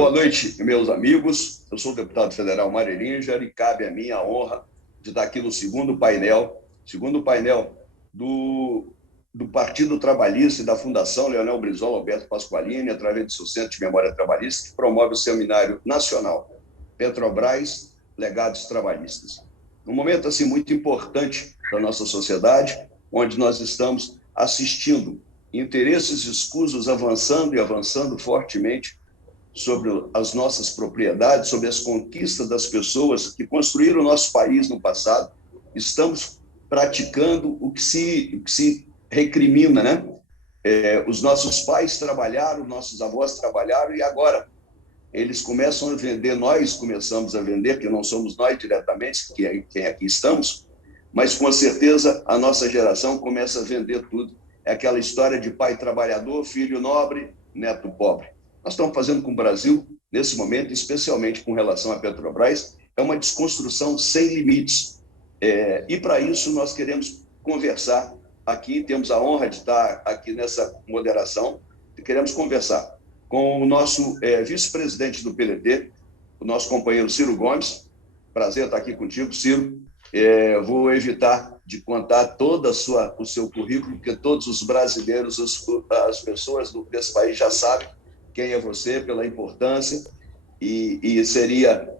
Boa noite, meus amigos. Eu sou o deputado federal Mário Eringer e cabe a mim a honra de estar aqui no segundo painel do Partido Trabalhista e da Fundação Leonel Brizola Alberto Pasqualini, através do seu Centro de Memória Trabalhista, que promove o Seminário Nacional Petrobras, Legados Trabalhistas. Um momento assim muito importante para a nossa sociedade, onde nós estamos assistindo interesses escusos avançando e avançando fortemente sobre as nossas propriedades, sobre as conquistas das pessoas que construíram o nosso país no passado. Estamos praticando o que se recrimina, né? Os nossos pais trabalharam, nossos avós trabalharam, e agora eles começam a vender, nós começamos a vender, que não somos nós diretamente, quem aqui estamos, mas com certeza a nossa geração começa a vender tudo. É aquela história de pai trabalhador, filho nobre, neto pobre. Nós estamos fazendo com o Brasil, nesse momento, especialmente com relação à Petrobras, é uma desconstrução sem limites. E, para isso, nós queremos conversar aqui, temos a honra de estar aqui nessa moderação, e queremos conversar com o nosso vice-presidente do PLD, o nosso companheiro Ciro Gomes. Prazer estar aqui contigo, Ciro. Vou evitar de contar todo o seu currículo, porque todos os brasileiros, as pessoas desse país já sabem quem é você, pela importância, e seria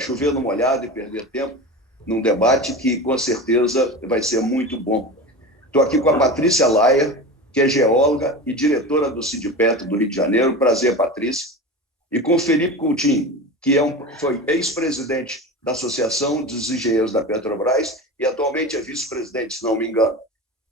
chover no molhado e perder tempo num debate que, com certeza, vai ser muito bom. Estou aqui com a Patrícia Laia, que é geóloga e diretora do Sindipetro do Rio de Janeiro. Prazer, Patrícia. E com o Felipe Coutinho, que foi ex-presidente da Associação dos Engenheiros da Petrobras e atualmente é vice-presidente, se não me engano.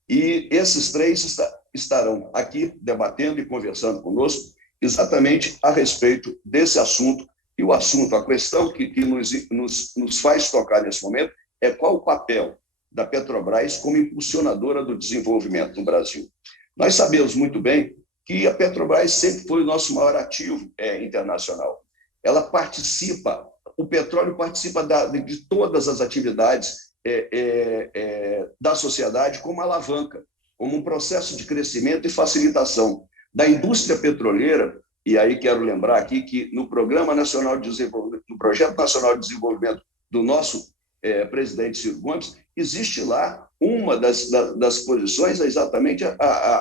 E esses três estarão aqui debatendo e conversando conosco exatamente a respeito desse assunto. E o assunto, a questão que nos faz tocar nesse momento é qual o papel da Petrobras como impulsionadora do desenvolvimento no Brasil. Nós sabemos muito bem que a Petrobras sempre foi o nosso maior ativo internacional. Ela participa, o petróleo participa de todas as atividades da sociedade como alavanca, como um processo de crescimento e facilitação da indústria petroleira. E aí quero lembrar aqui que no Programa Nacional de Desenvolvimento, no Projeto Nacional de Desenvolvimento do nosso presidente Ciro Gomes, existe lá uma das posições exatamente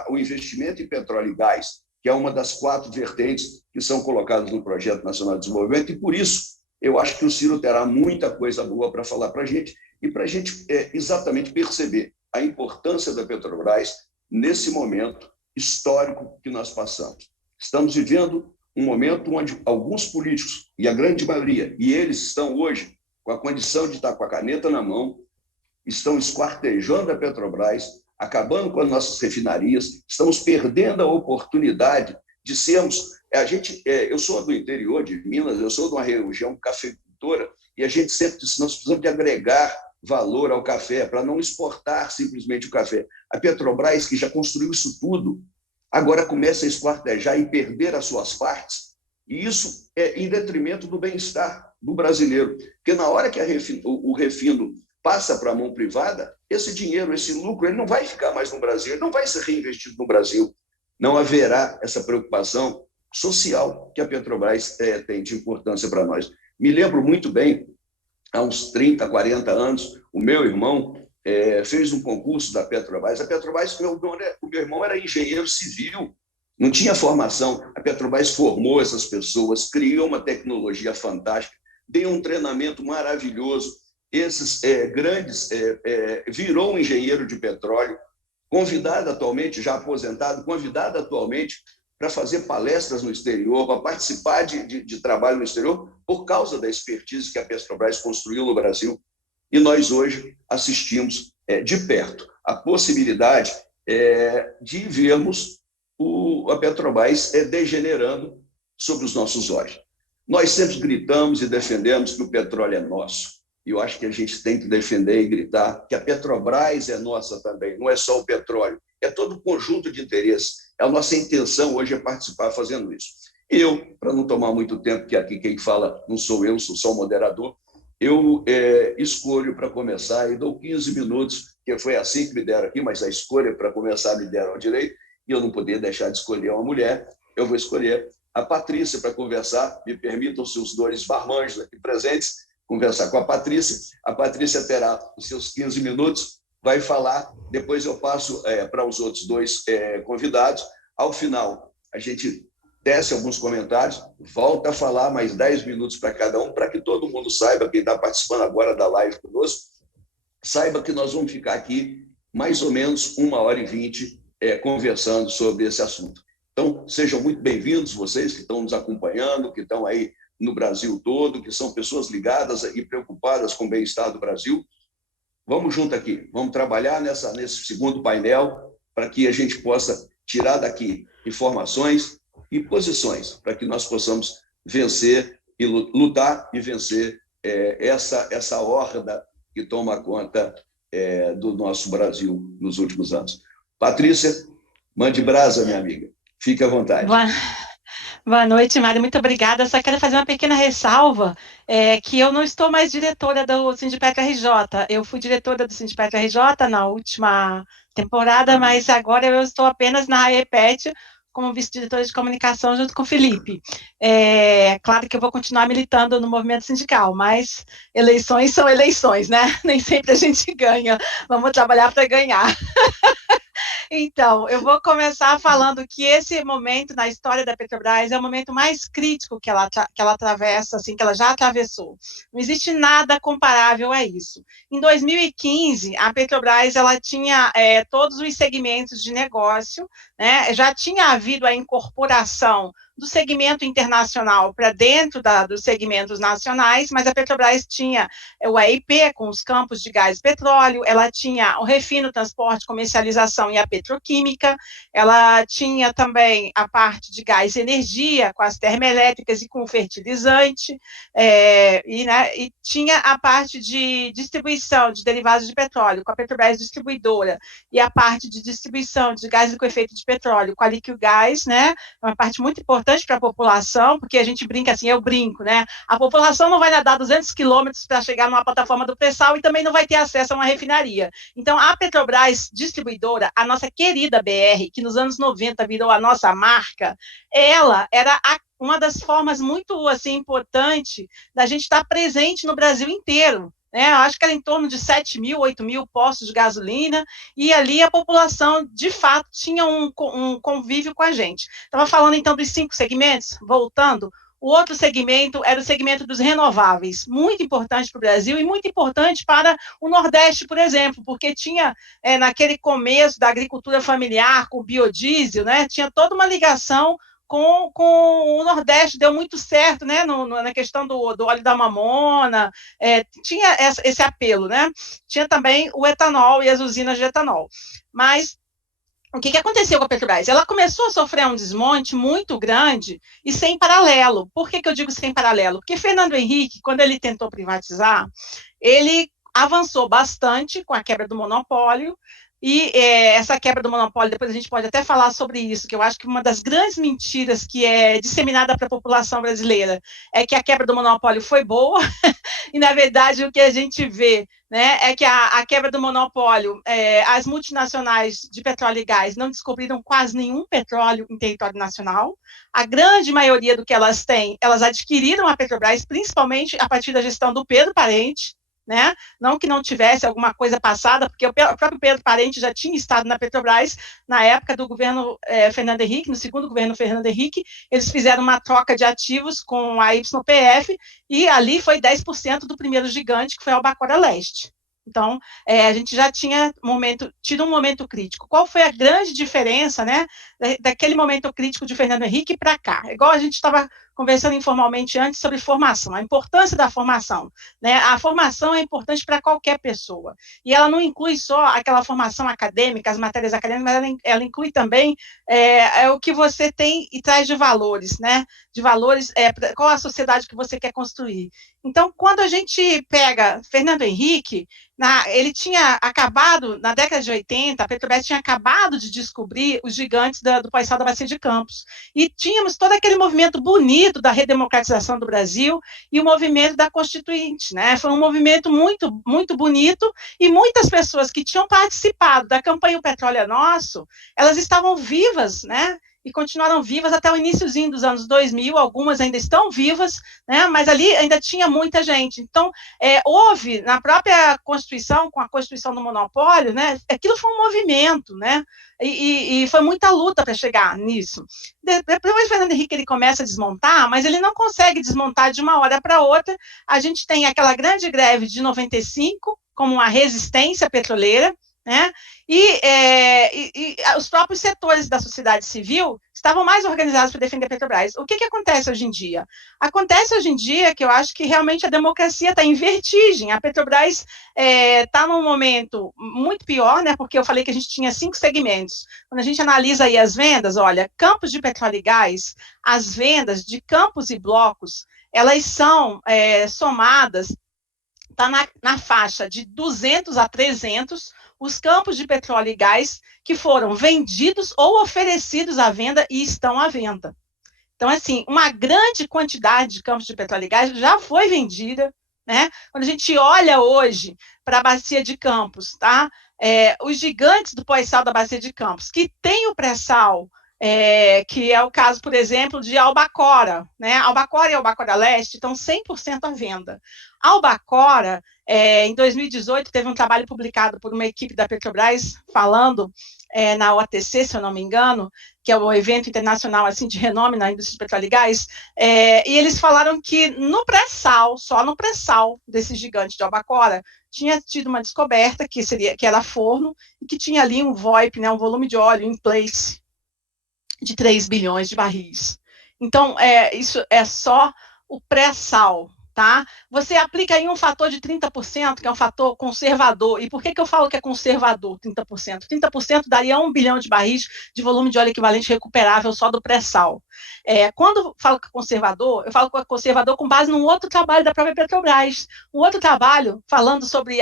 o investimento em petróleo e gás, que é uma das 4 vertentes que são colocadas no Projeto Nacional de Desenvolvimento, e por isso eu acho que o Ciro terá muita coisa boa para falar para a gente, e para a gente exatamente perceber a importância da Petrobras nesse momento histórico que nós passamos. Estamos vivendo um momento onde alguns políticos, e a grande maioria, e eles estão hoje com a condição de estar com a caneta na mão, estão esquartejando a Petrobras, acabando com as nossas refinarias, estamos perdendo a oportunidade de sermos... eu sou do interior de Minas, eu sou de uma região cafeicultora, e a gente sempre disse, nós precisamos de agregar valor ao café, para não exportar simplesmente o café. A Petrobras, que já construiu isso tudo, agora começa a esquartejar e perder as suas partes, e isso é em detrimento do bem-estar do brasileiro, porque na hora que o refino passa para a mão privada, esse dinheiro, esse lucro, ele não vai ficar mais no Brasil, ele não vai ser reinvestido no Brasil. Não haverá essa preocupação social que a Petrobras tem de importância para nós. Me lembro muito bem, há uns 30, 40 anos, o meu irmão fez um concurso da Petrobras. A Petrobras, o meu irmão era engenheiro civil, não tinha formação. A Petrobras formou essas pessoas, criou uma tecnologia fantástica, deu um treinamento maravilhoso. Esses virou um engenheiro de petróleo, convidado atualmente, já aposentado, convidado atualmente para fazer palestras no exterior, para participar de trabalho no exterior, por causa da expertise que a Petrobras construiu no Brasil. E nós hoje assistimos de perto a possibilidade de vermos a Petrobras degenerando sobre os nossos olhos. Nós sempre gritamos e defendemos que o petróleo é nosso. E eu acho que a gente tem que defender e gritar que a Petrobras é nossa também, não é só o petróleo, é todo um conjunto de interesses. A nossa intenção hoje é participar fazendo isso. Eu, para não tomar muito tempo, que aqui quem fala não sou eu, sou só o moderador, eu escolho para começar e dou 15 minutos, que foi assim que me deram aqui, mas a escolha para começar me deram ao direito, e eu não podia deixar de escolher uma mulher, eu vou escolher a Patrícia para conversar. Me permitam-se os dois marmanjos aqui presentes conversar com a Patrícia. A Patrícia terá os seus 15 minutos, vai falar, depois eu passo para os outros dois convidados. Ao final, a gente desce alguns comentários, volta a falar mais 10 minutos para cada um, para que todo mundo saiba, quem está participando agora da live conosco, saiba que nós vamos ficar aqui mais ou menos 1h20 conversando sobre esse assunto. Então, sejam muito bem-vindos, vocês que estão nos acompanhando, que estão aí no Brasil todo, que são pessoas ligadas e preocupadas com o bem-estar do Brasil. Vamos junto aqui, vamos trabalhar nesse segundo painel para que a gente possa tirar daqui informações e posições para que nós possamos vencer e lutar e vencer essa horda que toma conta do nosso Brasil nos últimos anos. Patrícia, mande brasa, minha amiga. Fique à vontade. Boa noite, Mário. Muito obrigada. Só quero fazer uma pequena ressalva, que eu não estou mais diretora do Sindipetro RJ. Eu fui diretora do Sindipetro RJ na última temporada, mas agora eu estou apenas na AEPET como vice-diretora de comunicação junto com o Felipe. Claro que eu vou continuar militando no movimento sindical, mas eleições são eleições, né? Nem sempre a gente ganha. Vamos trabalhar para ganhar. Então, eu vou começar falando que esse momento na história da Petrobras é o momento mais crítico que ela atravessa, assim, que ela já atravessou. Não existe nada comparável a isso. Em 2015, a Petrobras ela tinha todos os segmentos de negócio, né? Já tinha havido a incorporação do segmento internacional para dentro dos segmentos nacionais, mas a Petrobras tinha o EIP, com os campos de gás e petróleo, ela tinha o refino, transporte, comercialização e a petroquímica, ela tinha também a parte de gás e energia, com as termoelétricas e com o fertilizante, e tinha a parte de distribuição de derivados de petróleo, com a Petrobras distribuidora, e a parte de distribuição de gás com efeito de petróleo, com a Liquigás, né, uma parte muito importante para a população, porque a gente brinca assim, eu brinco, né? A população não vai nadar 200 quilômetros para chegar numa plataforma do pré-sal e também não vai ter acesso a uma refinaria. Então, a Petrobras distribuidora, a nossa querida BR, que nos anos 90 virou a nossa marca, ela era uma das formas muito assim, importante da gente estar presente no Brasil inteiro. Eu acho que era em torno de 7 mil, 8 mil postos de gasolina, e ali a população, de fato, tinha um convívio com a gente. Estava falando, então, dos 5 segmentos, voltando, o outro segmento era o segmento dos renováveis, muito importante para o Brasil e muito importante para o Nordeste, por exemplo, porque tinha, naquele começo da agricultura familiar, com o biodiesel, né, tinha toda uma ligação com o Nordeste, deu muito certo, né, na questão do óleo da mamona, tinha esse apelo, né, tinha também o etanol e as usinas de etanol, mas o que aconteceu com a Petrobras? Ela começou a sofrer um desmonte muito grande e sem paralelo. Por que eu digo sem paralelo? Porque Fernando Henrique, quando ele tentou privatizar, ele avançou bastante com a quebra do monopólio, e essa quebra do monopólio, depois a gente pode até falar sobre isso, que eu acho que uma das grandes mentiras que é disseminada para a população brasileira é que a quebra do monopólio foi boa, e na verdade o que a gente vê, né, é que a quebra do monopólio, as multinacionais de petróleo e gás não descobriram quase nenhum petróleo em território nacional, a grande maioria do que elas têm, elas adquiriram a Petrobras, principalmente a partir da gestão do Pedro Parente, né? Não que não tivesse alguma coisa passada, porque o próprio Pedro Parente já tinha estado na Petrobras na época do governo Fernando Henrique, no segundo governo Fernando Henrique, eles fizeram uma troca de ativos com a YPF, e ali foi 10% do primeiro gigante, que foi a Albacora Leste. Então, a gente já tinha tido um momento crítico. Qual foi a grande diferença, né, daquele momento crítico de Fernando Henrique para cá? Igual a gente estava conversando informalmente antes sobre formação, a importância da formação, né? A formação é importante para qualquer pessoa, e ela não inclui só aquela formação acadêmica, as matérias acadêmicas, mas ela inclui também o que você tem e traz de valores, né? De valores, qual a sociedade que você quer construir. Então, quando a gente pega Fernando Henrique, ele tinha acabado, na década de 80, a Petrobras tinha acabado de descobrir os gigantes do pós-sal da Bacia de Campos, e tínhamos todo aquele movimento bonito da redemocratização do Brasil e o movimento da Constituinte, né? Foi um movimento muito, muito bonito, e muitas pessoas que tinham participado da campanha O Petróleo é Nosso, elas estavam vivas, né? e continuaram vivas até o iniciozinho dos anos 2000, algumas ainda estão vivas, né, mas ali ainda tinha muita gente. Então, houve, na própria Constituição, com a Constituição do monopólio, né, aquilo foi um movimento, né, e foi muita luta para chegar nisso. Depois o Fernando Henrique ele começa a desmontar, mas ele não consegue desmontar de uma hora para outra. A gente tem aquela grande greve de 95, como uma resistência petroleira, né? E os próprios setores da sociedade civil estavam mais organizados para defender a Petrobras. O que acontece hoje em dia? Acontece hoje em dia que eu acho que realmente a democracia está em vertigem. A Petrobras está num momento muito pior, né? Porque eu falei que a gente tinha 5 segmentos. Quando a gente analisa aí as vendas, olha, campos de petróleo e gás, as vendas de campos e blocos, elas são somadas, está na faixa de 200 a 300 os campos de petróleo e gás que foram vendidos ou oferecidos à venda e estão à venda. Então, assim, uma grande quantidade de campos de petróleo e gás já foi vendida, né? Quando a gente olha hoje para a Bacia de Campos, tá? Os gigantes do pós-sal da Bacia de Campos, que tem o pré-sal, que é o caso, por exemplo, de Albacora, né? Albacora e Albacora Leste estão 100% à venda. Albacora, em 2018, teve um trabalho publicado por uma equipe da Petrobras falando na OTC, se eu não me engano, que é um evento internacional assim, de renome na indústria de petróleo e gás, e eles falaram que no pré-sal, só no pré-sal desse gigante de Albacora, tinha tido uma descoberta que era forno, e que tinha ali um VOIP, né, um volume de óleo in place, de 3 bilhões de barris. Então, isso é só o pré-sal, tá? Você aplica aí um fator de 30%, que é um fator conservador. E por que eu falo que é conservador, 30%? 30% daria 1 bilhão de barris de volume de óleo equivalente recuperável só do pré-sal. Quando eu falo que é conservador, eu falo que é conservador com base num outro trabalho da própria Petrobras. Um outro trabalho, falando sobre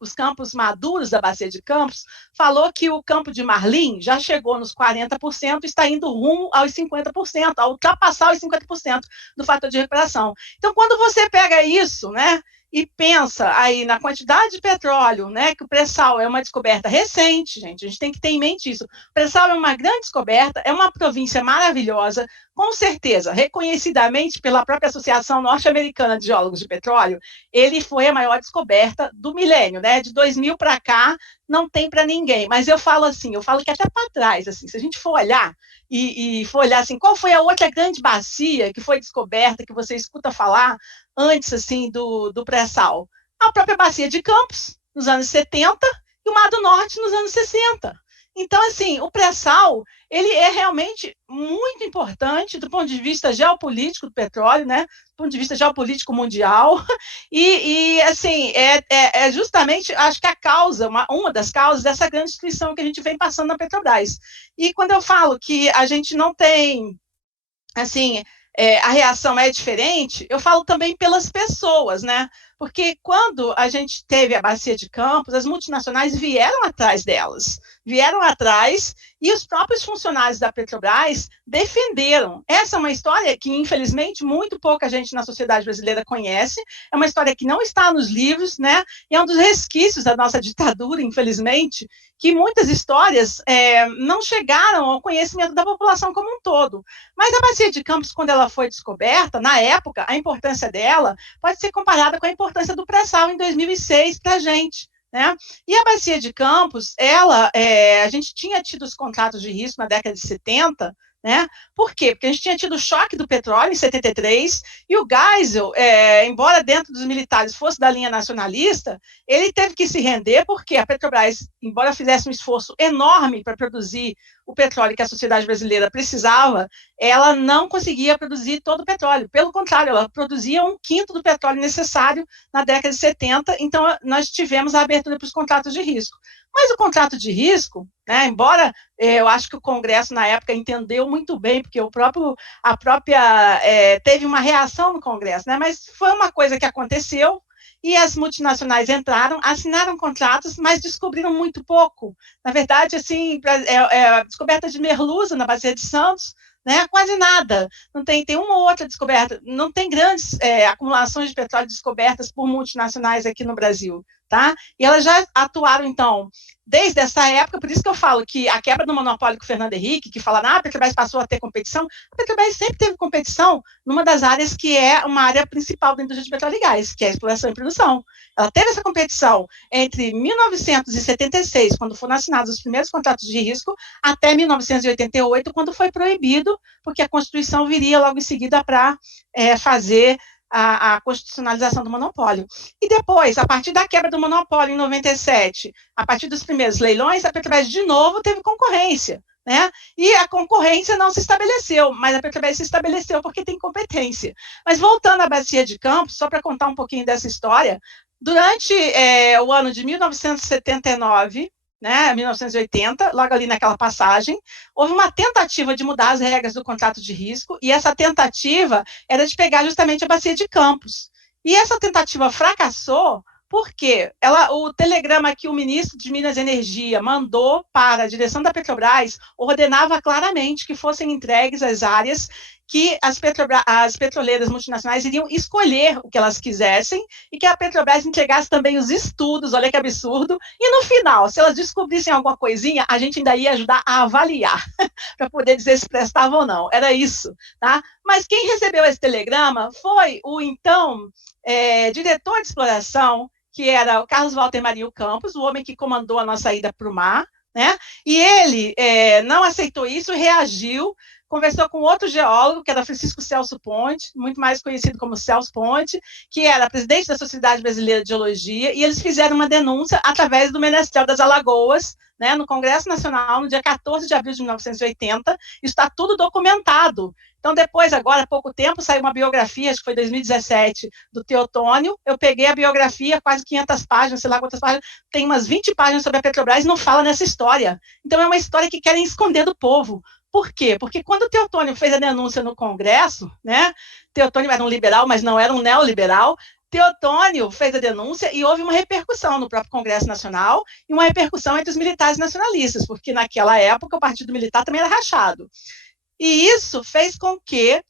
os campos maduros da Bacia de Campos, falou que o campo de Marlim já chegou nos 40% e está indo rumo aos 50%, a ultrapassar os 50% do fator de recuperação. Então, quando você pega isso, né, e pensa aí na quantidade de petróleo, né, que o pré-sal é uma descoberta recente, gente, a gente tem que ter em mente isso. O pré-sal é uma grande descoberta, é uma província maravilhosa, com certeza, reconhecidamente pela própria Associação Norte-Americana de Geólogos de Petróleo, ele foi a maior descoberta do milênio, né, de 2000 para cá, não tem para ninguém, mas eu falo assim, eu falo que até para trás, assim, se a gente for olhar, e for olhar assim, qual foi a outra grande bacia que foi descoberta, que você escuta falar antes assim do pré-sal? A própria Bacia de Campos, nos anos 70, e o Mar do Norte nos anos 60. Então, assim, o pré-sal, ele é realmente muito importante do ponto de vista geopolítico do petróleo, né? Do ponto de vista geopolítico mundial, assim, justamente, acho que a causa, uma das causas dessa grande destruição que a gente vem passando na Petrobras. E quando eu falo que a gente não tem, assim, a reação é diferente, eu falo também pelas pessoas, né? Porque quando a gente teve a Bacia de Campos, as multinacionais vieram atrás delas, vieram atrás e os próprios funcionários da Petrobras defenderam. Essa é uma história que, infelizmente, muito pouca gente na sociedade brasileira conhece, é uma história que não está nos livros, né? E é um dos resquícios da nossa ditadura, infelizmente, que muitas histórias não chegaram ao conhecimento da população como um todo. Mas a Bacia de Campos, quando ela foi descoberta, na época, a importância dela pode ser comparada com a importância do pré-sal em 2006 para a gente. Né? E a Bacia de Campos, a gente tinha tido os contratos de risco na década de 70, né? Por quê? Porque a gente tinha tido o choque do petróleo em 73 e o Geisel, embora dentro dos militares fosse da linha nacionalista, ele teve que se render porque a Petrobras, embora fizesse um esforço enorme para produzir o petróleo que a sociedade brasileira precisava, ela não conseguia produzir todo o petróleo. Pelo contrário, ela produzia 1/5 do petróleo necessário na década de 70, então nós tivemos a abertura para os contratos de risco. Mas o contrato de risco, né, embora eu acho que o Congresso, na época, entendeu muito bem, porque teve uma reação no Congresso, né, mas foi uma coisa que aconteceu, e as multinacionais entraram, assinaram contratos, mas descobriram muito pouco. Na verdade, assim, a descoberta de merluza na Bacia de Santos, né, quase nada. Não tem uma ou outra descoberta, não tem grandes acumulações de petróleo descobertas por multinacionais aqui no Brasil. tá? E elas já atuaram, então, desde essa época, por isso que eu falo que a quebra do monopólio com o Fernando Henrique, que fala, a Petrobras passou a ter competição, a Petrobras sempre teve competição numa das áreas que é uma área principal da indústria de petróleo e gás, que é a exploração e produção. Ela teve essa competição entre 1976, quando foram assinados os primeiros contratos de risco, até 1988, quando foi proibido, porque a Constituição viria logo em seguida para fazer a constitucionalização do monopólio. E depois, a partir da quebra do monopólio em 97, a partir dos primeiros leilões, a Petrobras de novo teve concorrência, né? E a concorrência não se estabeleceu, mas a Petrobras se estabeleceu porque tem competência. Mas voltando à Bacia de Campos, só para contar um pouquinho dessa história, durante o ano de 1979, né, 1980, logo ali naquela passagem, houve uma tentativa de mudar as regras do contrato de risco, e essa tentativa era de pegar justamente a Bacia de Campos. E essa tentativa fracassou porque o telegrama que o ministro de Minas e Energia mandou para a direção da Petrobras ordenava claramente que fossem entregues as áreas que as petroleiras multinacionais iriam escolher o que elas quisessem e que a Petrobras entregasse também os estudos, olha que absurdo, e no final, se elas descobrissem alguma coisinha, a gente ainda ia ajudar a avaliar, para poder dizer se prestava ou não, era isso, tá? Mas quem recebeu esse telegrama foi o então diretor de exploração, que era o Carlos Walter Marinho Campos, o homem que comandou a nossa ida para o mar, né? E ele não aceitou isso, reagiu, conversou com outro geólogo, que era Francisco Celso Ponte, muito mais conhecido como Celso Ponte, que era presidente da Sociedade Brasileira de Geologia, e eles fizeram uma denúncia através do Menestrel das Alagoas, né, no Congresso Nacional, no dia 14 de abril de 1980, isso está tudo documentado. Então, depois, agora, há pouco tempo, saiu uma biografia, acho que foi 2017, do Teotônio. Eu peguei a biografia, quase 500 páginas, sei lá quantas páginas, tem umas 20 páginas sobre a Petrobras e não fala nessa história. Então, é uma história que querem esconder do povo. Por quê? Porque quando o Teotônio fez a denúncia no Congresso, né, Teotônio era um liberal, mas não era um neoliberal, Teotônio fez a denúncia e houve uma repercussão no próprio Congresso Nacional e uma repercussão entre os militares nacionalistas, porque naquela época o Partido Militar também era rachado. E isso fez com que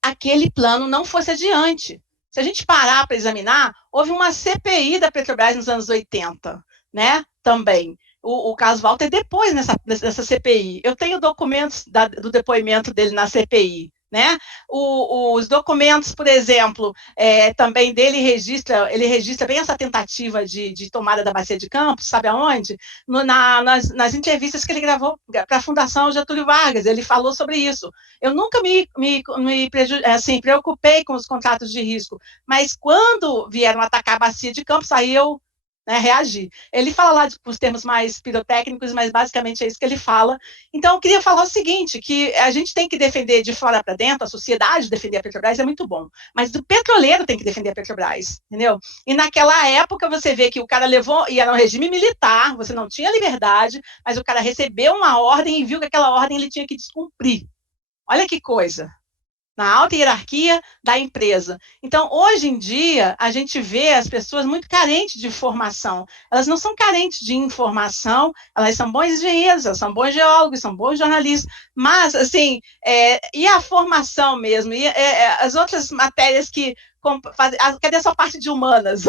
aquele plano não fosse adiante. Se a gente parar para examinar, houve uma CPI da Petrobras nos anos 80, né, também. O Carlos Walter depois nessa CPI. Eu tenho documentos do depoimento dele na CPI, né? Os documentos, por exemplo, também dele ele registra bem essa tentativa de tomada da Bacia de Campos, sabe aonde? Nas entrevistas que ele gravou para a Fundação Getúlio Vargas, ele falou sobre isso. Eu nunca me preocupei com os contratos de risco, mas quando vieram atacar a Bacia de Campos, aí eu reagir. Ele fala lá os termos mais pirotécnicos, mas basicamente é isso que ele fala. Então, eu queria falar o seguinte, que a gente tem que defender de fora para dentro, a sociedade defender a Petrobras é muito bom, mas o petroleiro tem que defender a Petrobras, entendeu? E naquela época você vê que o cara levou, e era um regime militar, você não tinha liberdade, mas o cara recebeu uma ordem e viu que aquela ordem ele tinha que descumprir. Olha que coisa. Na alta hierarquia da empresa. Então, hoje em dia, a gente vê as pessoas muito carentes de formação. Elas não são carentes de informação, elas são bons engenheiros, elas são bons geólogos, são bons jornalistas, mas, assim, e a formação mesmo, e as outras matérias que cadê essa parte de humanas?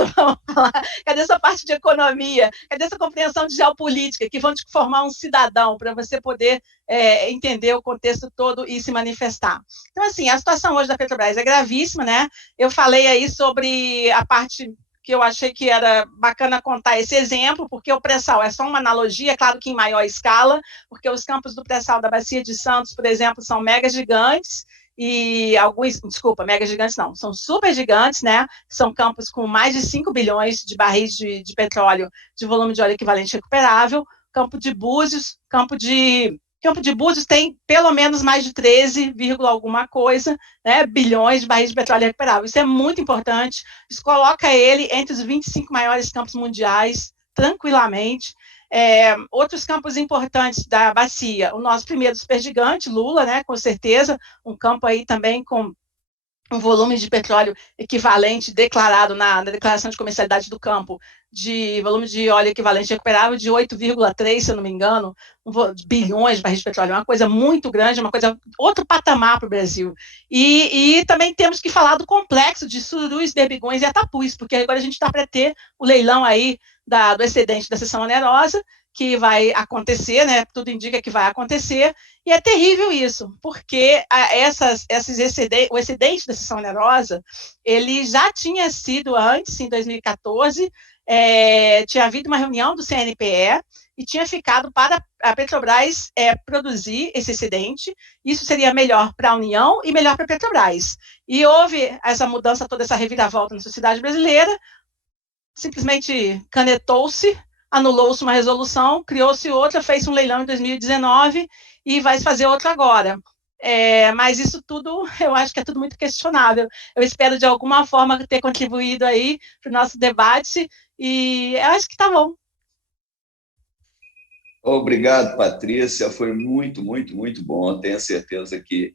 Cadê essa parte de economia? Cadê essa compreensão de geopolítica que vão te formar um cidadão para você poder entender o contexto todo e se manifestar? Então, assim, a situação hoje da Petrobras é gravíssima, né? Eu falei aí sobre a parte que eu achei que era bacana contar esse exemplo, porque o pré-sal é só uma analogia, claro que em maior escala, porque os campos do pré-sal da Bacia de Santos, por exemplo, são mega gigantes, e mega gigantes não, são super gigantes, né? São campos com mais de 5 bilhões de barris de petróleo de volume de óleo equivalente recuperável. Campo de Búzios tem pelo menos mais de 13, alguma coisa, né, bilhões de barris de petróleo recuperável. Isso é muito importante. Isso coloca ele entre os 25 maiores campos mundiais, tranquilamente. Outros campos importantes da bacia, o nosso primeiro supergigante, Lula, né, com certeza, um campo aí também com um volume de petróleo equivalente declarado na declaração de comercialidade do campo, de volume de óleo equivalente recuperável de 8,3, se eu não me engano, bilhões de barris de petróleo, uma coisa muito grande, uma coisa, outro patamar para o Brasil. E também temos que falar do complexo de Surus, Berbigões e Atapus, porque agora a gente está para ter o leilão aí do excedente da seção onerosa, que vai acontecer, né? Tudo indica que vai acontecer, e é terrível isso, porque o excedente da seção onerosa, ele já tinha sido antes, em 2014, tinha havido uma reunião do CNPE e tinha ficado para a Petrobras produzir esse excedente. Isso seria melhor para a União e melhor para a Petrobras. E houve essa mudança, toda essa reviravolta na sociedade brasileira, simplesmente canetou-se, anulou-se uma resolução, criou-se outra, fez um leilão em 2019 e vai fazer outro agora. Mas isso tudo, eu acho que é tudo muito questionável. Eu espero, de alguma forma, ter contribuído aí para o nosso debate e eu acho que está bom. Obrigado, Patrícia. Foi muito, muito, muito bom. Tenho certeza que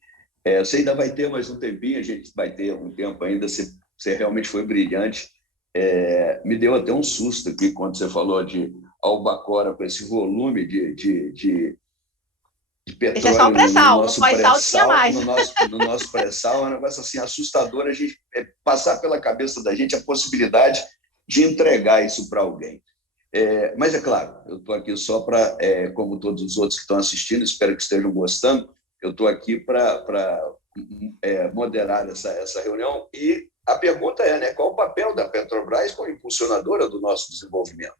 você ainda vai ter mais um tempinho, a gente vai ter um tempo ainda. Você realmente foi brilhante. Me deu até um susto aqui quando você falou de Albacora, com esse volume de petróleo. Esse é só o pré-sal, no pós-sal tinha mais. No nosso pré-sal, é um negócio assim, assustador a gente passar pela cabeça da gente a possibilidade de entregar isso para alguém. Mas é claro, eu estou aqui só para, como todos os outros que estão assistindo, espero que estejam gostando, eu estou aqui para moderar essa reunião. E a pergunta né, qual o papel da Petrobras como impulsionadora do nosso desenvolvimento?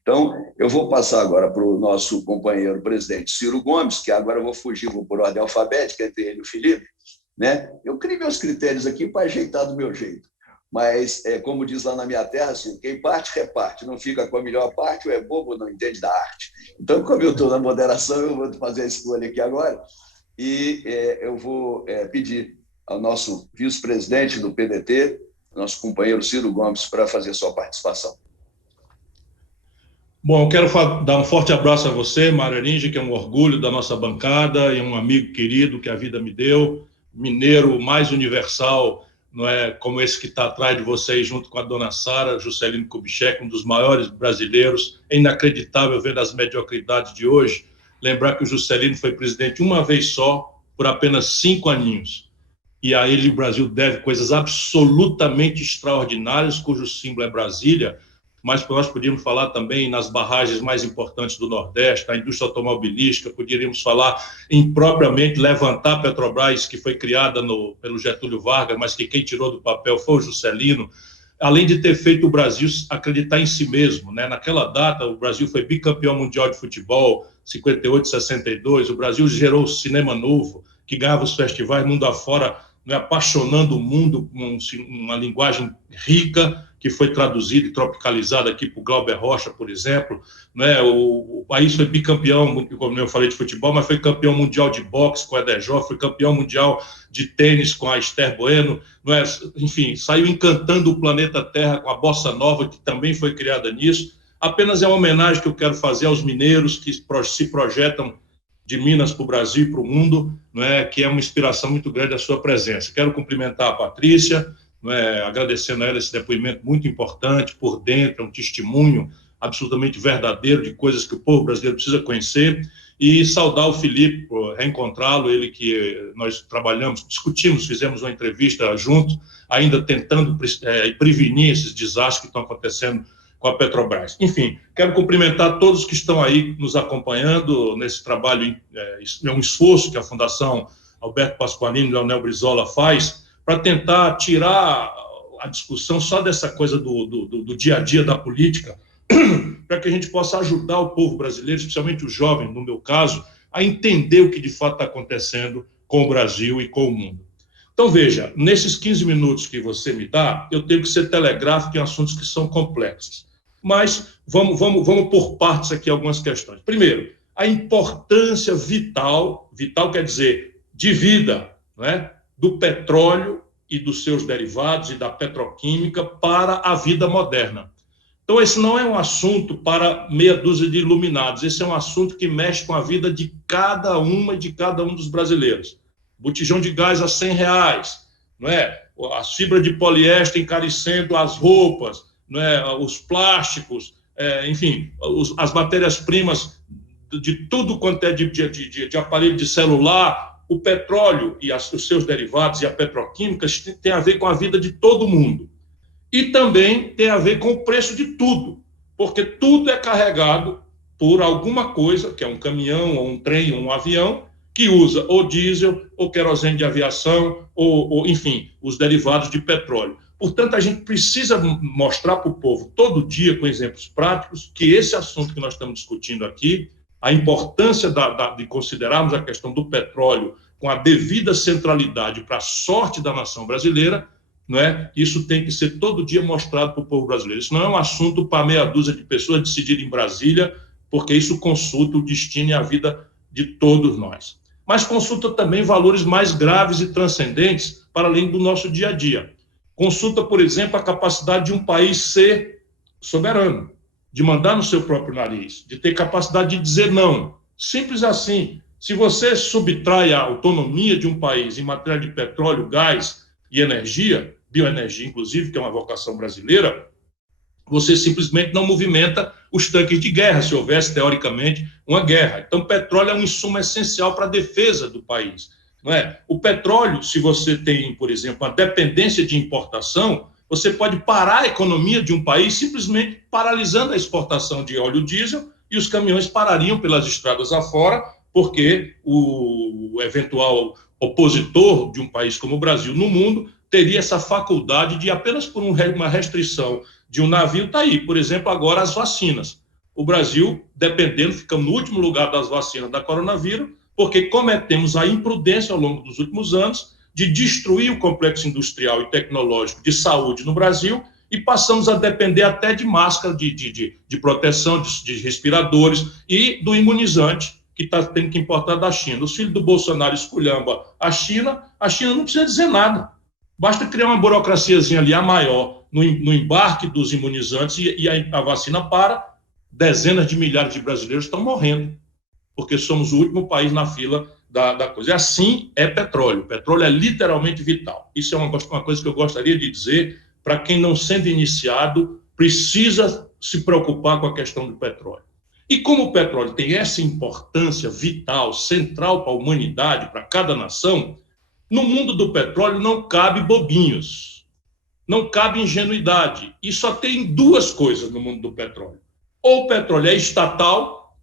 Então, eu vou passar agora para o nosso companheiro presidente Ciro Gomes, que agora eu vou fugir, vou por ordem alfabética, entre ele e o Felipe. Né? Eu criei meus critérios aqui para ajeitar do meu jeito. Mas, como diz lá na minha terra, assim, quem parte, reparte. Não fica com a melhor parte, ou é bobo, não entende da arte. Então, como eu estou na moderação, eu vou fazer a escolha aqui agora. E eu vou pedir ao nosso vice-presidente do PDT, nosso companheiro Ciro Gomes, para fazer sua participação. Bom, eu quero dar um forte abraço a você, Mário Aringe, que é um orgulho da nossa bancada e um amigo querido que a vida me deu, mineiro mais universal, não é, como esse que está atrás de vocês, junto com a dona Sara, Juscelino Kubitschek, um dos maiores brasileiros. É inacreditável ver as mediocridades de hoje. Lembrar que o Juscelino foi presidente uma vez só, por apenas 5 aninhos. E a ele o Brasil deve coisas absolutamente extraordinárias, cujo símbolo é Brasília, mas nós podíamos falar também nas barragens mais importantes do Nordeste, na indústria automobilística, poderíamos falar em propriamente levantar a Petrobras, que foi criada pelo Getúlio Vargas, mas que quem tirou do papel foi o Juscelino, além de ter feito o Brasil acreditar em si mesmo. Né? Naquela data, o Brasil foi bicampeão mundial de futebol, 58, 62, o Brasil gerou o cinema novo, que ganhava os festivais mundo afora, né, apaixonando o mundo com uma linguagem rica, que foi traduzida e tropicalizada aqui por Glauber Rocha, por exemplo. Né? O país foi bicampeão, como eu falei, de futebol, mas foi campeão mundial de boxe com o Edejó, foi campeão mundial de tênis com a Esther Bueno, não é? Enfim, saiu encantando o planeta Terra com a Bossa Nova, que também foi criada nisso. Apenas é uma homenagem que eu quero fazer aos mineiros que se projetam de Minas para o Brasil e para o mundo, não é? Que é uma inspiração muito grande a sua presença. Quero cumprimentar a Patrícia, não é? Agradecendo a ela esse depoimento muito importante, por dentro, é um testemunho absolutamente verdadeiro de coisas que o povo brasileiro precisa conhecer, e saudar o Felipe, reencontrá-lo, ele que nós trabalhamos, discutimos, fizemos uma entrevista junto, ainda tentando prevenir esses desastres que estão acontecendo com a Petrobras. Enfim, quero cumprimentar todos que estão aí nos acompanhando nesse trabalho, é um esforço que a Fundação Alberto Pasqualini e Leonel Brizola faz para tentar tirar a discussão só dessa coisa do dia a dia da política, para que a gente possa ajudar o povo brasileiro, especialmente os jovens, no meu caso, a entender o que de fato está acontecendo com o Brasil e com o mundo. Então, veja, nesses 15 minutos que você me dá, eu tenho que ser telegráfico em assuntos que são complexos. Mas vamos por partes aqui algumas questões. Primeiro, a importância vital quer dizer de vida, né, do petróleo e dos seus derivados e da petroquímica para a vida moderna. Então, esse não é um assunto para meia dúzia de iluminados, esse é um assunto que mexe com a vida de cada uma e de cada um dos brasileiros. Botijão de gás a R$100, não é? As fibras de poliéster encarecendo as roupas, não é? Os plásticos, enfim, as matérias-primas de tudo quanto é de aparelho de celular, o petróleo e os seus derivados e a petroquímica tem a ver com a vida de todo mundo. E também tem a ver com o preço de tudo, porque tudo é carregado por alguma coisa, que é um caminhão, ou um trem, ou um avião, que usa ou diesel, ou querosene de aviação, ou enfim, os derivados de petróleo. Portanto, a gente precisa mostrar para o povo, todo dia, com exemplos práticos, que esse assunto que nós estamos discutindo aqui, a importância de considerarmos a questão do petróleo com a devida centralidade para a sorte da nação brasileira, não é? Isso tem que ser todo dia mostrado para o povo brasileiro. Isso não é um assunto para meia dúzia de pessoas decidirem em Brasília, porque isso consulta o destino e a vida de todos nós. Mas consulta também valores mais graves e transcendentes para além do nosso dia a dia. Consulta, por exemplo, a capacidade de um país ser soberano, de mandar no seu próprio nariz, de ter capacidade de dizer não. Simples assim. Se você subtrai a autonomia de um país em matéria de petróleo, gás e energia, bioenergia inclusive, que é uma vocação brasileira, você simplesmente não movimenta os tanques de guerra, se houvesse, teoricamente, uma guerra. Então, petróleo é um insumo essencial para a defesa do país. Não é? O petróleo, se você tem, por exemplo, a dependência de importação, você pode parar a economia de um país simplesmente paralisando a exportação de óleo diesel e os caminhões parariam pelas estradas afora, porque o eventual opositor de um país como o Brasil no mundo teria essa faculdade de, apenas por uma restrição de um navio, está aí. Por exemplo, agora as vacinas. O Brasil, dependendo, ficamos no último lugar das vacinas da coronavírus, porque cometemos a imprudência ao longo dos últimos anos de destruir o complexo industrial e tecnológico de saúde no Brasil e passamos a depender até de máscara de proteção, de respiradores e do imunizante que está tendo que importar da China. Os filhos do Bolsonaro esculhamba a China não precisa dizer nada. Basta criar uma burocraciazinha ali, a maior, no embarque dos imunizantes e a vacina para. Dezenas de milhares de brasileiros estão morrendo, porque somos o último país na fila da coisa. E assim é petróleo. Petróleo é literalmente vital. Isso é uma coisa que eu gostaria de dizer para quem não sendo iniciado precisa se preocupar com a questão do petróleo. E como o petróleo tem essa importância vital, central para a humanidade, para cada nação, no mundo do petróleo não cabe bobinhos, não cabe ingenuidade. E só tem duas coisas no mundo do petróleo. Ou o petróleo é estatal,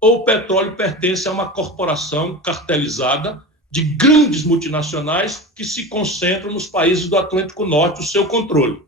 ou o petróleo pertence a uma corporação cartelizada de grandes multinacionais que se concentram nos países do Atlântico Norte, o seu controle.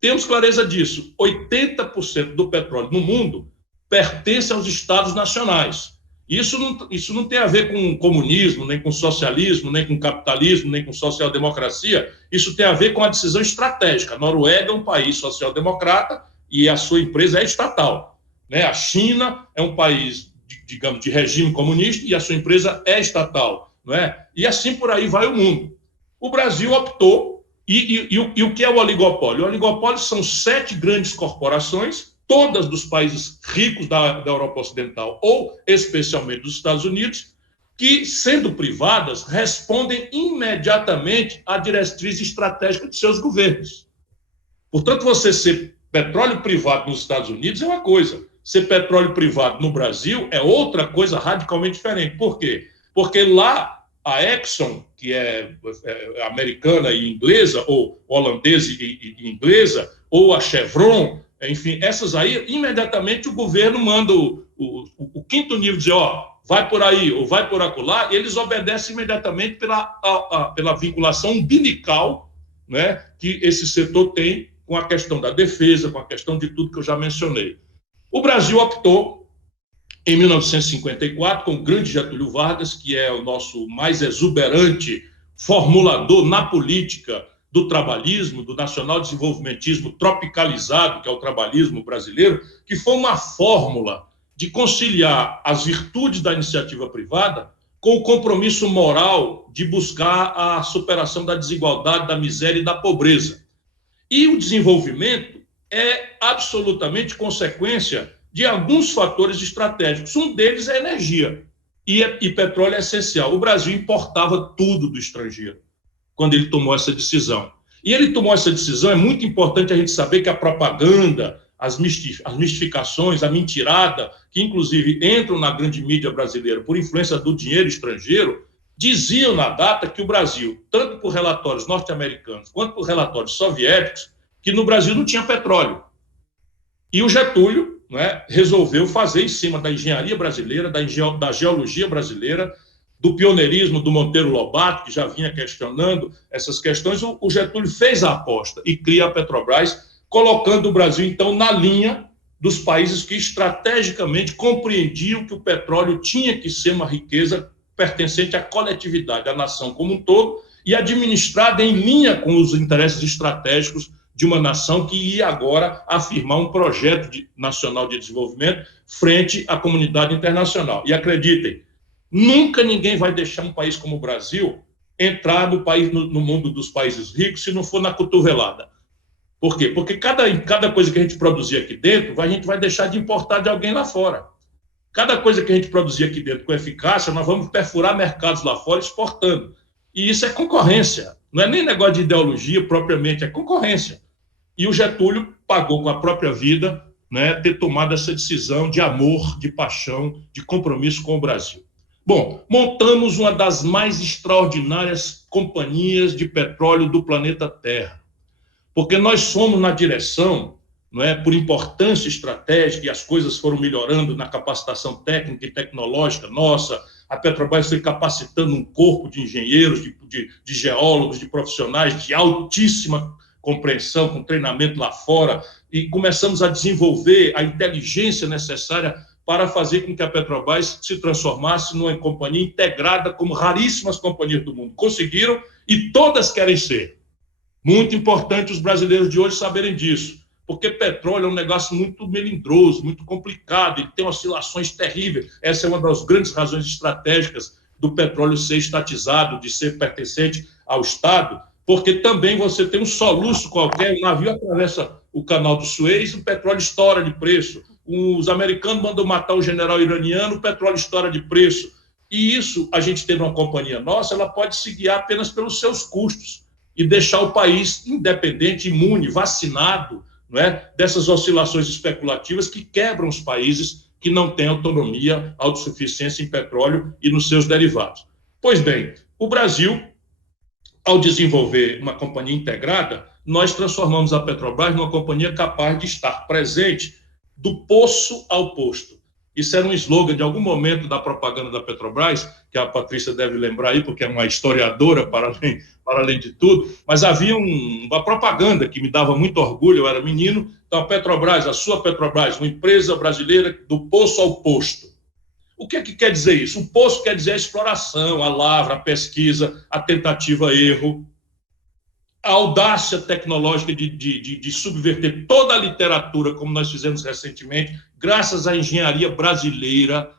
Temos clareza disso. 80% do petróleo no mundo pertence aos estados nacionais. Isso não tem a ver com comunismo, nem com socialismo, nem com capitalismo, nem com social-democracia. Isso tem a ver com a decisão estratégica. A Noruega é um país social-democrata e a sua empresa é estatal. Né? A China é um país, digamos, de regime comunista e a sua empresa é estatal. Não é? E assim por aí vai o mundo. O Brasil optou, e o que é o oligopólio? O oligopólio são 7 grandes corporações, todas dos países ricos da Europa Ocidental, ou especialmente dos Estados Unidos, que, sendo privadas, respondem imediatamente à diretriz estratégica de seus governos. Portanto, você ser petróleo privado nos Estados Unidos é uma coisa, ser petróleo privado no Brasil é outra coisa radicalmente diferente. Por quê? Porque lá a Exxon, que é americana e inglesa, ou holandesa e inglesa, ou a Chevron, enfim, essas aí, imediatamente o governo manda o quinto nível dizer, vai por aí ou vai por acolá, e eles obedecem imediatamente pela vinculação umbilical, né, que esse setor tem com a questão da defesa, com a questão de tudo que eu já mencionei. O Brasil optou, em 1954, com o grande Getúlio Vargas, que é o nosso mais exuberante formulador na política do trabalhismo, do nacional-desenvolvimentismo tropicalizado, que é o trabalhismo brasileiro, que foi uma fórmula de conciliar as virtudes da iniciativa privada com o compromisso moral de buscar a superação da desigualdade, da miséria e da pobreza. E o desenvolvimento é absolutamente consequência de alguns fatores estratégicos. Um deles é a energia, e petróleo é essencial. O Brasil importava tudo do estrangeiro. quando ele tomou essa decisão. E ele tomou essa decisão, é muito importante a gente saber que a propaganda, as mistificações, a mentirada, que inclusive entram na grande mídia brasileira por influência do dinheiro estrangeiro, diziam na data que o Brasil, tanto por relatórios norte-americanos quanto por relatórios soviéticos, que no Brasil não tinha petróleo. E o Getúlio, né, resolveu fazer em cima da engenharia brasileira, da geologia brasileira, do pioneirismo do Monteiro Lobato, que já vinha questionando essas questões. O Getúlio fez a aposta e cria a Petrobras, colocando o Brasil, então, na linha dos países que estrategicamente compreendiam que o petróleo tinha que ser uma riqueza pertencente à coletividade, à nação como um todo, e administrada em linha com os interesses estratégicos de uma nação que ia agora afirmar um projeto nacional de desenvolvimento frente à comunidade internacional. E acreditem, nunca ninguém vai deixar um país como o Brasil entrar no mundo dos países ricos se não for na cotovelada. Por quê? Porque cada coisa que a gente produzir aqui dentro, a gente vai deixar de importar de alguém lá fora. Cada coisa que a gente produzir aqui dentro com eficácia, nós vamos perfurar mercados lá fora exportando. E isso é concorrência. Não é nem negócio de ideologia propriamente, é concorrência. E o Getúlio pagou com a própria vida, né, ter tomado essa decisão de amor, de paixão, de compromisso com o Brasil. Bom, montamos uma das mais extraordinárias companhias de petróleo do planeta Terra, porque nós fomos na direção, não é, por importância estratégica, e as coisas foram melhorando na capacitação técnica e tecnológica nossa. A Petrobras foi capacitando um corpo de engenheiros, de geólogos, de profissionais de altíssima compreensão, com treinamento lá fora, e começamos a desenvolver a inteligência necessária para fazer com que a Petrobras se transformasse numa companhia integrada, como raríssimas companhias do mundo conseguiram, e todas querem ser. Muito importante os brasileiros de hoje saberem disso, porque petróleo é um negócio muito melindroso, muito complicado, ele tem oscilações terríveis. Essa é uma das grandes razões estratégicas do petróleo ser estatizado, de ser pertencente ao Estado, porque também você tem um soluço qualquer, um navio atravessa o canal do Suez, o petróleo estoura de preço. Os americanos mandam matar o general iraniano, o petróleo estoura de preço. E isso, a gente tendo uma companhia nossa, ela pode se guiar apenas pelos seus custos e deixar o país independente, imune, vacinado, não é, dessas oscilações especulativas que quebram os países que não têm autonomia, autossuficiência em petróleo e nos seus derivados. Pois bem, o Brasil, ao desenvolver uma companhia integrada, nós transformamos a Petrobras numa companhia capaz de estar presente do poço ao posto. Isso era um slogan de algum momento da propaganda da Petrobras, que a Patrícia deve lembrar aí, porque é uma historiadora para além de tudo, mas havia uma propaganda que me dava muito orgulho, eu era menino. Então, a Petrobras, a sua Petrobras, uma empresa brasileira do poço ao posto. O que quer dizer isso? O poço quer dizer a exploração, a lavra, a pesquisa, a tentativa-erro, a audácia tecnológica de subverter toda a literatura, como nós fizemos recentemente, graças à engenharia brasileira.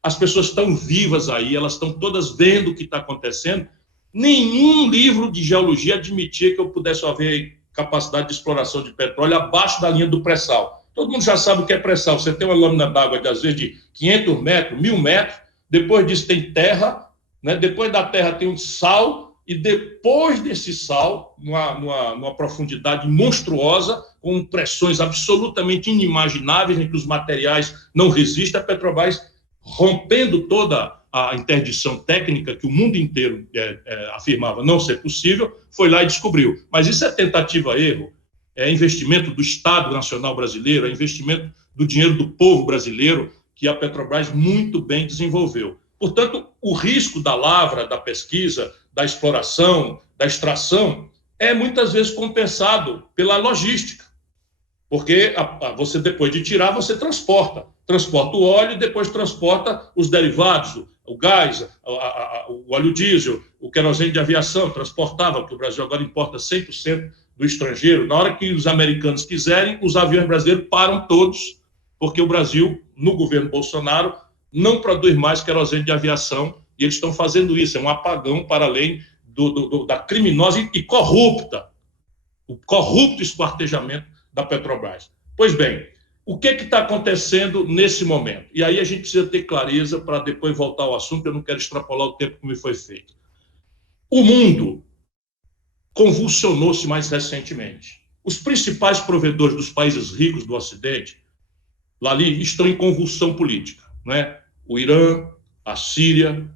As pessoas estão vivas aí, elas estão todas vendo o que está acontecendo. Nenhum livro de geologia admitia que eu pudesse haver capacidade de exploração de petróleo abaixo da linha do pré-sal. Todo mundo já sabe o que é pré-sal. Você tem uma lâmina d'água, às vezes, de 500 metros, 1.000 metros, depois disso tem terra, né? Depois da terra tem um sal, e depois desse sal, numa profundidade monstruosa, com pressões absolutamente inimagináveis, em que os materiais não resistem, a Petrobras, rompendo toda a interdição técnica que o mundo inteiro afirmava não ser possível, foi lá e descobriu. Mas isso é tentativa-erro, é investimento do Estado Nacional Brasileiro, é investimento do dinheiro do povo brasileiro, que a Petrobras muito bem desenvolveu. Portanto, o risco da lavra, da pesquisa, da exploração, da extração, é muitas vezes compensado pela logística. Porque você, depois de tirar, você transporta o óleo e depois transporta os derivados, o gás, o óleo diesel, o querosene de aviação, transportava, porque o Brasil agora importa 100% do estrangeiro. Na hora que os americanos quiserem, os aviões brasileiros param todos, porque o Brasil, no governo Bolsonaro, não produz mais querosene de aviação, e eles estão fazendo isso, é um apagão para além da criminosa e corrupta, o corrupto esquartejamento da Petrobras. Pois bem, o que está acontecendo nesse momento? E aí a gente precisa ter clareza para depois voltar ao assunto, eu não quero extrapolar o tempo que me foi feito. O mundo convulsionou-se mais recentemente. Os principais provedores dos países ricos do Ocidente, lá ali, estão em convulsão política, não é? O Irã, a Síria,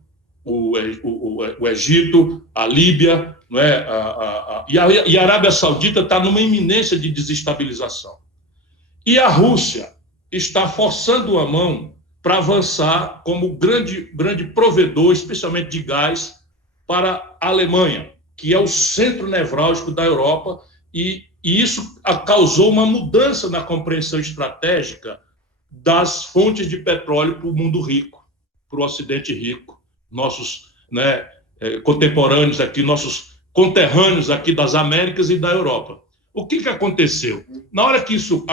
o Egito, a Líbia, não é? E a Arábia Saudita está numa iminência de desestabilização. E a Rússia está forçando a mão para avançar como grande provedor, especialmente de gás, para a Alemanha, que é o centro nevrálgico da Europa, e isso causou uma mudança na compreensão estratégica das fontes de petróleo para o mundo rico, para o Ocidente rico, nossos, né, contemporâneos aqui, nossos conterrâneos aqui das Américas e da Europa. O que aconteceu? Na hora que isso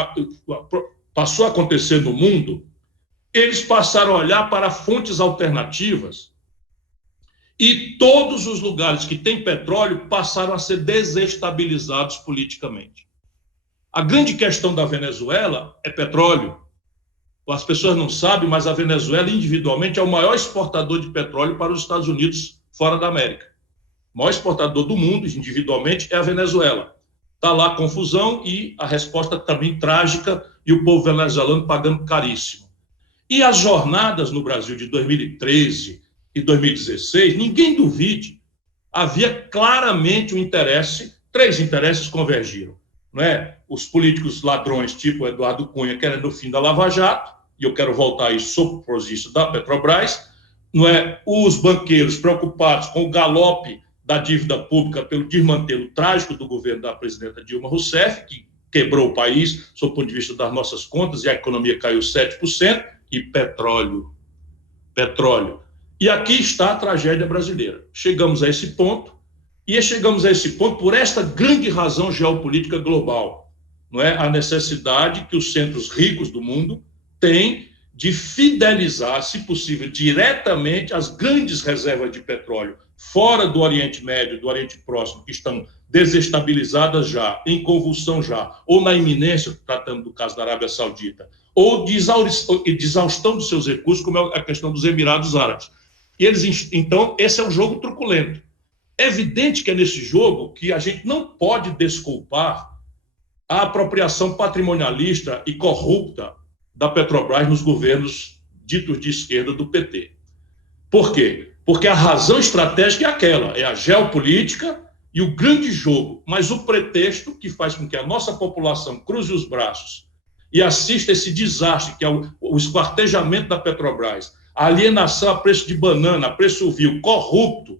passou a acontecer no mundo, eles passaram a olhar para fontes alternativas e todos os lugares que têm petróleo passaram a ser desestabilizados politicamente. A grande questão da Venezuela é petróleo. As pessoas não sabem, mas a Venezuela, individualmente, é o maior exportador de petróleo para os Estados Unidos, fora da América. O maior exportador do mundo, individualmente, é a Venezuela. Está lá a confusão e a resposta também trágica, e o povo venezuelano pagando caríssimo. E as jornadas no Brasil de 2013 e 2016, ninguém duvide, havia claramente um interesse, 3 interesses convergiram, não é? Os políticos ladrões, tipo Eduardo Cunha, querendo o fim da Lava Jato, e eu quero voltar aí sobre o prosício da Petrobras, não é? Os banqueiros preocupados com o galope da dívida pública pelo desmantelo trágico do governo da presidenta Dilma Rousseff, que quebrou o país, sob o ponto de vista das nossas contas, e a economia caiu 7%, e petróleo. E aqui está a tragédia brasileira. Chegamos a esse ponto, e chegamos a esse ponto por esta grande razão geopolítica global, não é? A necessidade que os centros ricos do mundo têm de fidelizar, se possível, diretamente as grandes reservas de petróleo fora do Oriente Médio, do Oriente Próximo, que estão desestabilizadas já, em convulsão já, ou na iminência, tratando do caso da Arábia Saudita, ou de exaustão dos seus recursos, como é a questão dos Emirados Árabes. Então, esse é um jogo truculento. É evidente que é nesse jogo que a gente não pode desculpar a apropriação patrimonialista e corrupta da Petrobras nos governos ditos de esquerda do PT. Por quê? Porque a razão estratégica é aquela, é a geopolítica e o grande jogo, mas o pretexto que faz com que a nossa população cruze os braços e assista esse desastre, que é o esquartejamento da Petrobras, a alienação a preço de banana, a preço vil, corrupto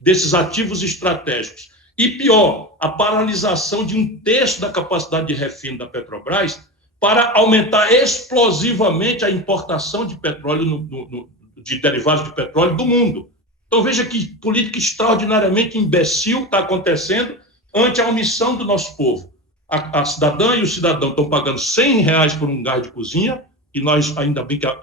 desses ativos estratégicos, e pior, a paralisação de 1/3 da capacidade de refino da Petrobras para aumentar explosivamente a importação de petróleo, de derivados de petróleo do mundo. Então veja que política extraordinariamente imbecil está acontecendo ante a omissão do nosso povo. A cidadã e o cidadão estão pagando R$100 por um gás de cozinha, e nós, ainda bem que a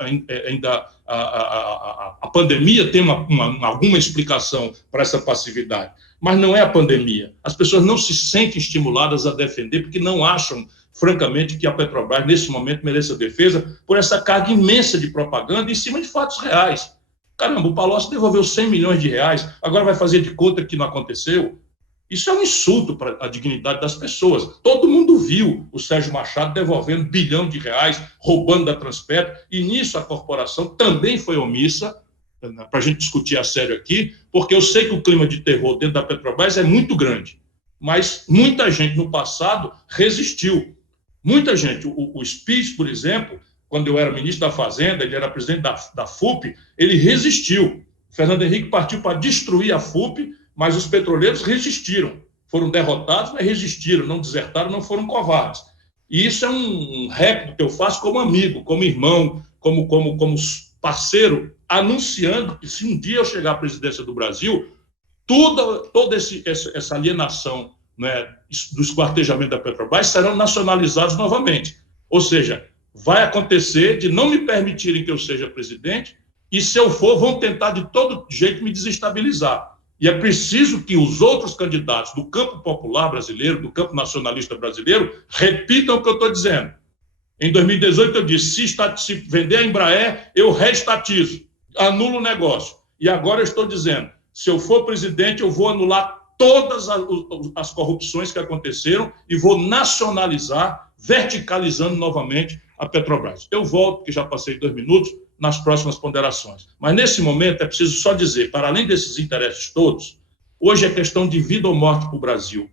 pandemia tem alguma explicação para essa passividade, mas não é a pandemia. As pessoas não se sentem estimuladas a defender, porque não acham, francamente, que a Petrobras, nesse momento, mereça defesa por essa carga imensa de propaganda em cima de fatos reais. Caramba, o Palocci devolveu R$100 milhões, agora vai fazer de conta que não aconteceu? Isso é um insulto para a dignidade das pessoas. Todo mundo viu o Sérgio Machado devolvendo R$1 bilhão, roubando da Transpetro, e nisso a corporação também foi omissa, para a gente discutir a sério aqui, porque eu sei que o clima de terror dentro da Petrobras é muito grande, mas muita gente no passado resistiu. Muita gente. O Spitz, por exemplo, quando eu era ministro da Fazenda, ele era presidente da FUP, ele resistiu. O Fernando Henrique partiu para destruir a FUP, mas os petroleiros resistiram. Foram derrotados, mas resistiram, não desertaram, não foram covardes. E isso é um recorde que eu faço como amigo, como irmão, como parceiro, anunciando que se um dia eu chegar à presidência do Brasil, toda essa alienação, né, do esquartejamento da Petrobras serão nacionalizados novamente. Ou seja, vai acontecer de não me permitirem que eu seja presidente, e se eu for, vão tentar de todo jeito me desestabilizar. E é preciso que os outros candidatos do campo popular brasileiro, do campo nacionalista brasileiro, repitam o que eu estou dizendo. Em 2018 eu disse, se vender a Embraer, eu reestatizo, anulo o negócio. E agora eu estou dizendo, se eu for presidente, eu vou anular todas as corrupções que aconteceram e vou nacionalizar, verticalizando novamente a Petrobras. Eu volto, que já passei 2 minutos, nas próximas ponderações. Mas, nesse momento, é preciso só dizer, para além desses interesses todos, hoje é questão de vida ou morte para o Brasil.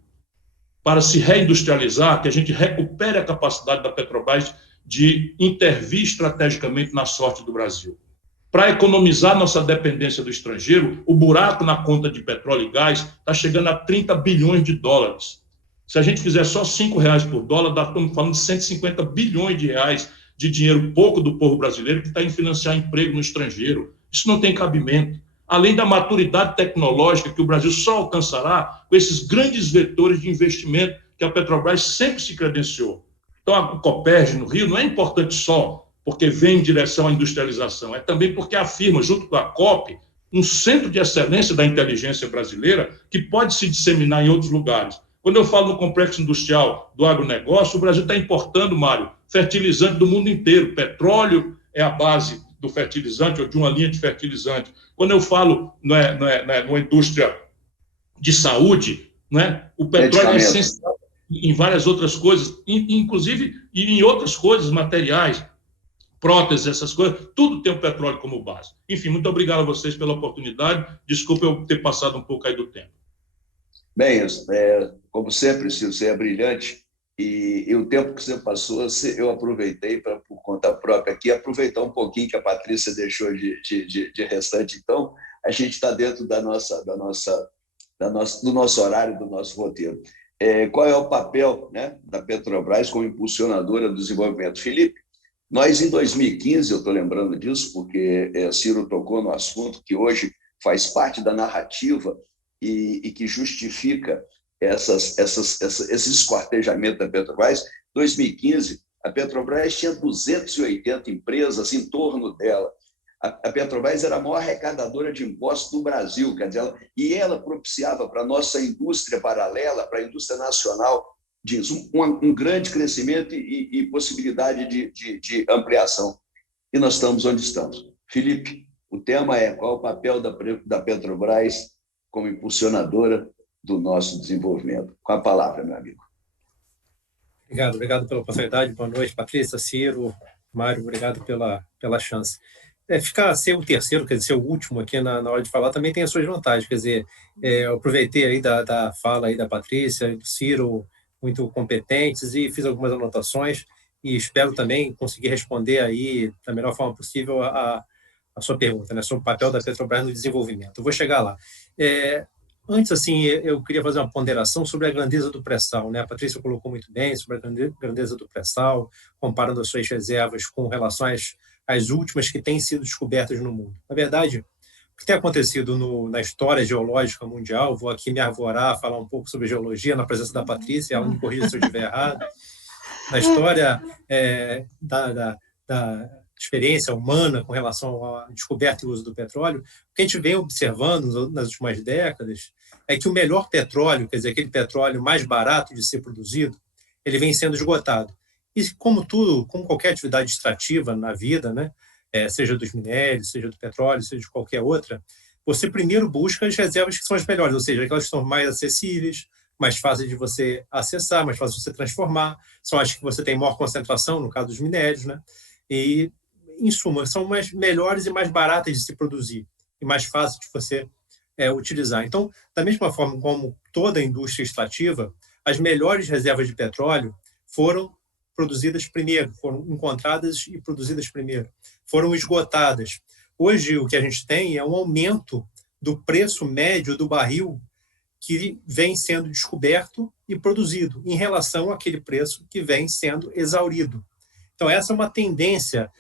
Para se reindustrializar, que a gente recupere a capacidade da Petrobras de intervir estrategicamente na sorte do Brasil. Para economizar nossa dependência do estrangeiro, o buraco na conta de petróleo e gás está chegando a 30 bilhões de dólares. Se a gente fizer só R$5 por dólar, estamos falando de 150 bilhões de reais de dinheiro pouco do povo brasileiro que está em financiar emprego no estrangeiro. Isso não tem cabimento. Além da maturidade tecnológica que o Brasil só alcançará com esses grandes vetores de investimento que a Petrobras sempre se credenciou. Então, a Copérgia no Rio não é importante só porque vem em direção à industrialização, é também porque afirma, junto com a COP, um centro de excelência da inteligência brasileira que pode se disseminar em outros lugares. Quando eu falo no complexo industrial do agronegócio, o Brasil está importando, Mário, fertilizante do mundo inteiro. Petróleo é a base do fertilizante ou de uma linha de fertilizante. Quando eu falo numa indústria de saúde, o petróleo é essencial em várias outras coisas, inclusive em outras coisas, materiais, próteses, essas coisas, tudo tem o petróleo como base. Enfim, muito obrigado a vocês pela oportunidade. Desculpa eu ter passado um pouco aí do tempo. Bem, como sempre, Ciro, você é brilhante e o tempo que você passou, eu aproveitei por conta própria aqui, aproveitar um pouquinho que a Patrícia deixou de restante. Então, a gente está dentro do nosso horário, do nosso roteiro. Qual é o papel, da Petrobras como impulsionadora do desenvolvimento? Felipe, nós, em 2015, eu estou lembrando disso, porque Ciro tocou no assunto que hoje faz parte da narrativa e que justifica esse esquartejamento da Petrobras. Em 2015, a Petrobras tinha 280 empresas em torno dela. A Petrobras era a maior arrecadadora de impostos do Brasil, quer dizer, e ela propiciava para a nossa indústria paralela, para a indústria nacional, um grande crescimento e possibilidade de ampliação. E nós estamos onde estamos. Felipe, o tema é qual o papel da Petrobras como impulsionadora do nosso desenvolvimento. Com a palavra, meu amigo. Obrigado pela oportunidade. Boa noite, Patrícia, Ciro, Mário, obrigado pela chance. Ser o terceiro, quer dizer, ser o último aqui na hora de falar, também tem as suas vantagens. Quer dizer, eu aproveitei aí da fala aí da Patrícia e do Ciro, muito competentes, e fiz algumas anotações e espero também conseguir responder aí da melhor forma possível a sua pergunta, sobre o papel da Petrobras no desenvolvimento. Eu vou chegar lá. Antes, assim, eu queria fazer uma ponderação sobre a grandeza do pré-sal, A Patrícia colocou muito bem sobre a grandeza do pré-sal, comparando as suas reservas com relação às últimas que têm sido descobertas no mundo. Na verdade, o que tem acontecido na história geológica mundial, vou aqui me arvorar, falar um pouco sobre geologia na presença da Patrícia, ela me corrija se eu estiver errado. Na história da experiência humana com relação à descoberta e uso do petróleo, o que a gente vem observando nas últimas décadas é que o melhor petróleo, quer dizer, aquele petróleo mais barato de ser produzido, ele vem sendo esgotado. E como qualquer atividade extrativa na vida, seja dos minérios, seja do petróleo, seja de qualquer outra, você primeiro busca as reservas que são as melhores, ou seja, aquelas que são mais acessíveis, mais fáceis de você acessar, mais fáceis de você transformar, são as que você tem maior concentração, no caso dos minérios, E, em suma, são as melhores e mais baratas de se produzir e mais fáceis de você utilizar. Então, da mesma forma como toda a indústria extrativa, as melhores reservas de petróleo foram produzidas primeiro, foram encontradas e produzidas primeiro, foram esgotadas. Hoje, o que a gente tem é um aumento do preço médio do barril que vem sendo descoberto e produzido em relação àquele preço que vem sendo exaurido. Então, essa é uma tendência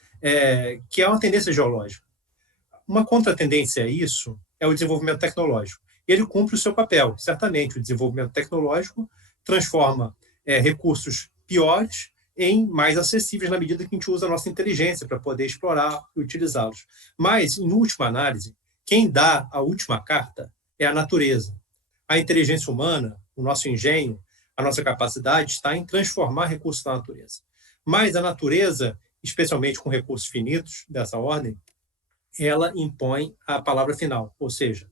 que é uma tendência geológica. Uma contratendência a isso é o desenvolvimento tecnológico. Ele cumpre o seu papel. Certamente, o desenvolvimento tecnológico transforma recursos piores em mais acessíveis na medida que a gente usa a nossa inteligência para poder explorar e utilizá-los. Mas, em última análise, quem dá a última carta é a natureza. A inteligência humana, o nosso engenho, a nossa capacidade está em transformar recursos da natureza. Mas a natureza, especialmente com recursos finitos dessa ordem, ela impõe a palavra final, ou seja,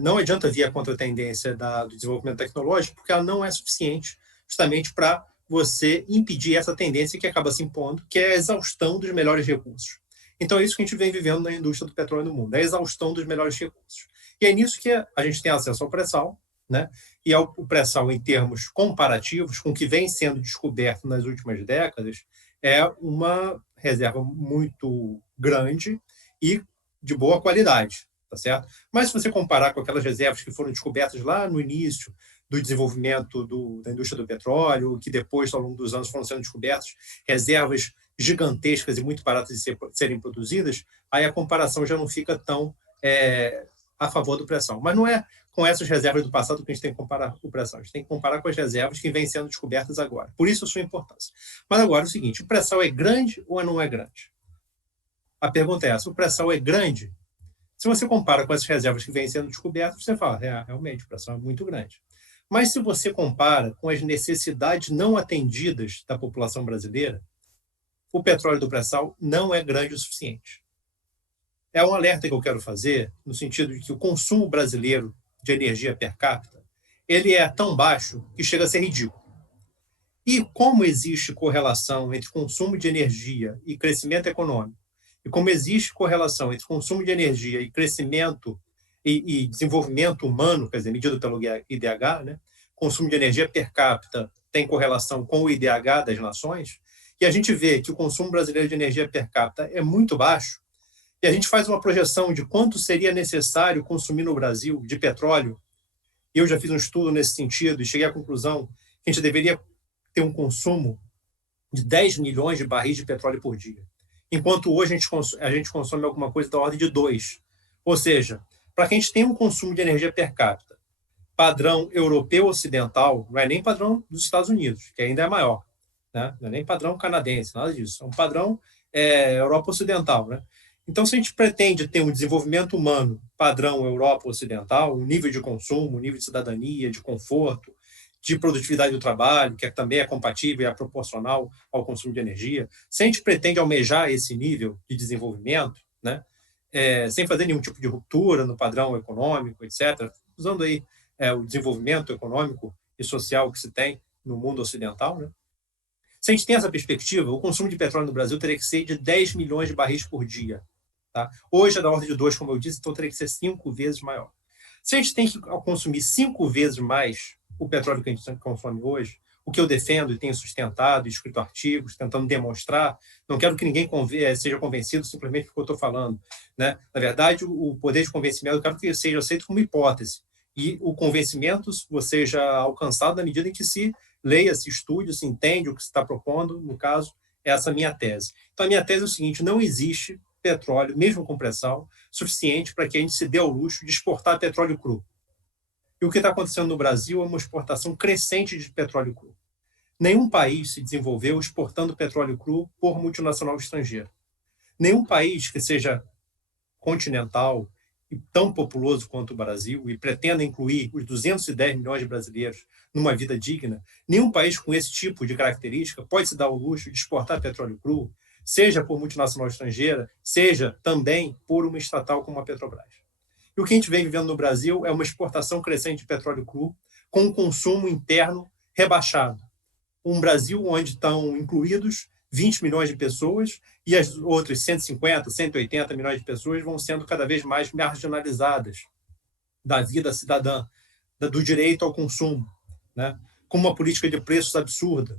não adianta vir a contratendência do desenvolvimento tecnológico, porque ela não é suficiente justamente para você impedir essa tendência que acaba se impondo, que é a exaustão dos melhores recursos. Então, é isso que a gente vem vivendo na indústria do petróleo no mundo, é a exaustão dos melhores recursos. E é nisso que a gente tem acesso ao pré-sal, né? E o pré-sal, em termos comparativos com o que vem sendo descoberto nas últimas décadas, é uma reserva muito grande e de boa qualidade, tá certo? Mas se você comparar com aquelas reservas que foram descobertas lá no início do desenvolvimento da indústria do petróleo, que depois, ao longo dos anos, foram sendo descobertas reservas gigantescas e muito baratas de serem produzidas, aí a comparação já não fica tão a favor do pré-sal. Mas não é com essas reservas do passado que a gente tem que comparar o pré-sal. A gente tem que comparar com as reservas que vêm sendo descobertas agora. Por isso a sua importância. Mas agora é o seguinte, o pré-sal é grande ou não é grande? A pergunta é essa, o pré-sal é grande? Se você compara com as reservas que vêm sendo descobertas, você fala, realmente, o pré-sal é muito grande. Mas se você compara com as necessidades não atendidas da população brasileira, o petróleo do pré-sal não é grande o suficiente. É um alerta que eu quero fazer, no sentido de que o consumo brasileiro de energia per capita, ele é tão baixo que chega a ser ridículo. E como existe correlação entre consumo de energia e crescimento econômico, e como existe correlação entre consumo de energia e crescimento e desenvolvimento humano, quer dizer, medido pelo IDH, né? Consumo de energia per capita tem correlação com o IDH das nações, e a gente vê que o consumo brasileiro de energia per capita é muito baixo, e a gente faz uma projeção de quanto seria necessário consumir no Brasil de petróleo. Eu já fiz um estudo nesse sentido e cheguei à conclusão que a gente deveria ter um consumo de 10 milhões de barris de petróleo por dia, enquanto hoje a gente consome alguma coisa da ordem de 2. Ou seja, para que a gente tenha um consumo de energia per capita padrão europeu ocidental, não é nem padrão dos Estados Unidos, que ainda é maior, né? Não é nem padrão canadense, nada disso, é um padrão Europa Ocidental, né? Então, se a gente pretende ter um desenvolvimento humano padrão Europa Ocidental, um nível de consumo, um nível de cidadania, de conforto, de produtividade do trabalho, que também é compatível e é proporcional ao consumo de energia, se a gente pretende almejar esse nível de desenvolvimento, né, sem fazer nenhum tipo de ruptura no padrão econômico, etc., usando aí o desenvolvimento econômico e social que se tem no mundo ocidental, né? Se a gente tem essa perspectiva, o consumo de petróleo no Brasil teria que ser de 10 milhões de barris por dia. Tá? Hoje é da ordem de 2, como eu disse, então teria que ser 5 vezes maior. Se a gente tem que consumir 5 vezes mais o petróleo que a gente consome hoje, o que eu defendo e tenho sustentado, escrito artigos, tentando demonstrar, não quero que ninguém seja convencido simplesmente porque eu estou falando, né? Na verdade, o poder de convencimento eu quero que seja aceito como hipótese, e o convencimento seja alcançado na medida em que se leia, se estude, se entende o que se está propondo, no caso, essa é a minha tese. Então, a minha tese é o seguinte, não existe petróleo, mesmo com pré-sal, suficiente para que a gente se dê ao luxo de exportar petróleo cru. E o que está acontecendo no Brasil é uma exportação crescente de petróleo cru. Nenhum país se desenvolveu exportando petróleo cru por multinacional estrangeira. Nenhum país que seja continental e tão populoso quanto o Brasil e pretenda incluir os 210 milhões de brasileiros numa vida digna, nenhum país com esse tipo de característica pode se dar ao luxo de exportar petróleo cru, seja por multinacional estrangeira, seja também por uma estatal como a Petrobras. E o que a gente vem vivendo no Brasil é uma exportação crescente de petróleo cru com um consumo interno rebaixado. Um Brasil onde estão incluídos 20 milhões de pessoas e as outras 150, 180 milhões de pessoas vão sendo cada vez mais marginalizadas da vida cidadã, do direito ao consumo, né? Com uma política de preços absurda,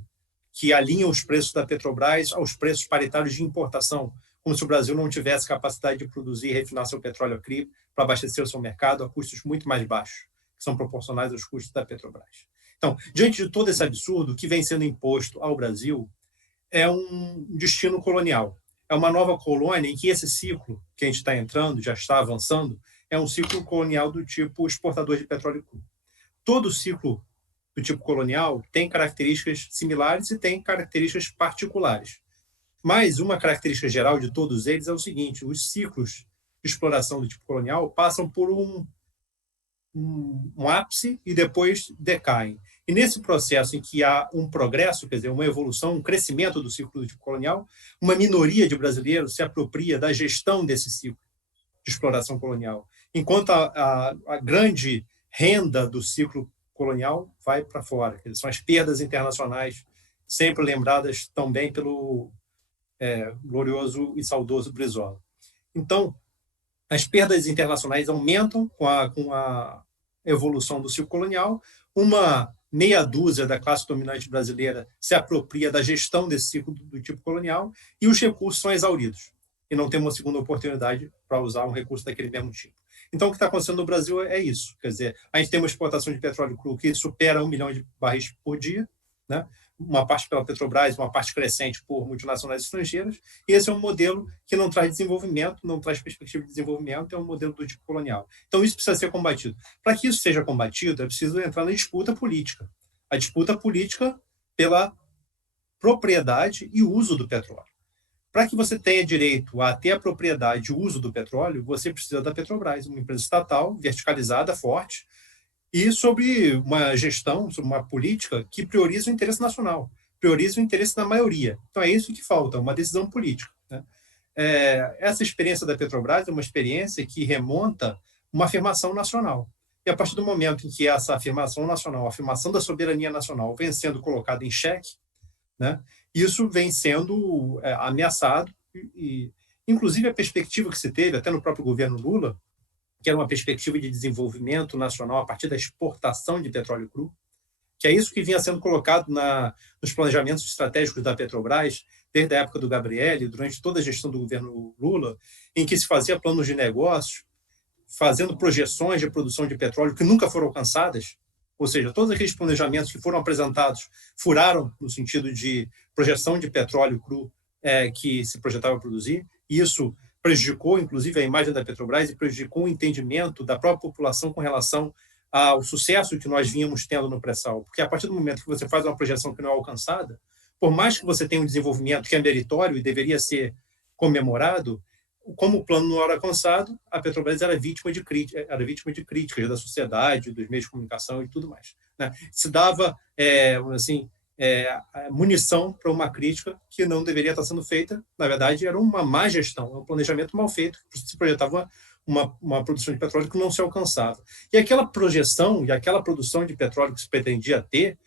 que alinha os preços da Petrobras aos preços paritários de importação, como se o Brasil não tivesse capacidade de produzir e refinar seu petróleo aqui para abastecer o seu mercado a custos muito mais baixos, que são proporcionais aos custos da Petrobras. Então, diante de todo esse absurdo que vem sendo imposto ao Brasil, é um destino colonial. É uma nova colônia em que esse ciclo que a gente está entrando, já está avançando, é um ciclo colonial do tipo exportador de petróleo cru. Todo ciclo do tipo colonial tem características similares e tem características particulares. Mas uma característica geral de todos eles é o seguinte, os ciclos de exploração do tipo colonial passam por um ápice e depois decaem. E nesse processo em que há um progresso, quer dizer, uma evolução, um crescimento do ciclo do tipo colonial, uma minoria de brasileiros se apropria da gestão desse ciclo de exploração colonial. Enquanto a grande renda do ciclo colonial vai para fora. São as perdas internacionais, sempre lembradas também pelo glorioso e saudoso Brizola. Então, as perdas internacionais aumentam com a evolução do ciclo colonial. Uma meia dúzia da classe dominante brasileira se apropria da gestão desse ciclo do tipo colonial e os recursos são exauridos. E não tem uma segunda oportunidade para usar um recurso daquele mesmo tipo. Então, o que está acontecendo no Brasil é isso. Quer dizer, a gente tem uma exportação de petróleo cru que supera 1 milhão de barris por dia, né? Uma parte pela Petrobras, uma parte crescente por multinacionais estrangeiras, e esse é um modelo que não traz desenvolvimento, não traz perspectiva de desenvolvimento, é um modelo do tipo colonial. Então, isso precisa ser combatido. Para que isso seja combatido, é preciso entrar na disputa política. A disputa política pela propriedade e uso do petróleo. Para que você tenha direito a ter a propriedade e o uso do petróleo, você precisa da Petrobras, uma empresa estatal, verticalizada, forte, e sobre uma gestão, sobre uma política que prioriza o interesse nacional, prioriza o interesse da maioria. Então, é isso que falta, uma decisão política, né? Essa experiência da Petrobras é uma experiência que remonta uma afirmação nacional. E a partir do momento em que essa afirmação nacional, a afirmação da soberania nacional, vem sendo colocada em xeque, né, isso vem sendo ameaçado, e inclusive a perspectiva que se teve, até no próprio governo Lula, que era uma perspectiva de desenvolvimento nacional a partir da exportação de petróleo cru, que é isso que vinha sendo colocado nos planejamentos estratégicos da Petrobras, desde a época do Gabrielli, durante toda a gestão do governo Lula, em que se fazia planos de negócios, fazendo projeções de produção de petróleo que nunca foram alcançadas, ou seja, todos aqueles planejamentos que foram apresentados furaram no sentido de projeção de petróleo cru que se projetava produzir, e isso prejudicou, inclusive, a imagem da Petrobras e prejudicou o entendimento da própria população com relação ao sucesso que nós vínhamos tendo no pré-sal. Porque a partir do momento que você faz uma projeção que não é alcançada, por mais que você tenha um desenvolvimento que é meritório e deveria ser comemorado, como o plano não era alcançado, a Petrobras era vítima de críticas da sociedade, dos meios de comunicação e tudo mais, né? Se dava munição para uma crítica que não deveria estar sendo feita. Na verdade, era uma má gestão, um planejamento mal feito, se projetava uma produção de petróleo que não se alcançava. E aquela projeção e aquela produção de petróleo que se pretendia ter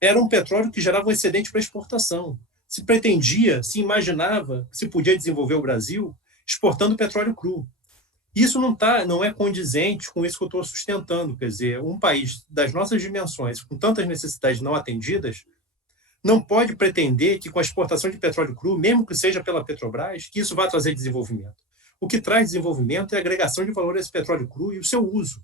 era um petróleo que gerava um excedente para exportação. Se pretendia, se imaginava que se podia desenvolver o Brasil exportando petróleo cru. Isso não é condizente com isso que eu estou sustentando. Quer dizer, um país das nossas dimensões, com tantas necessidades não atendidas, não pode pretender que com a exportação de petróleo cru, mesmo que seja pela Petrobras, que isso vai trazer desenvolvimento. O que traz desenvolvimento é a agregação de valor a esse petróleo cru e o seu uso.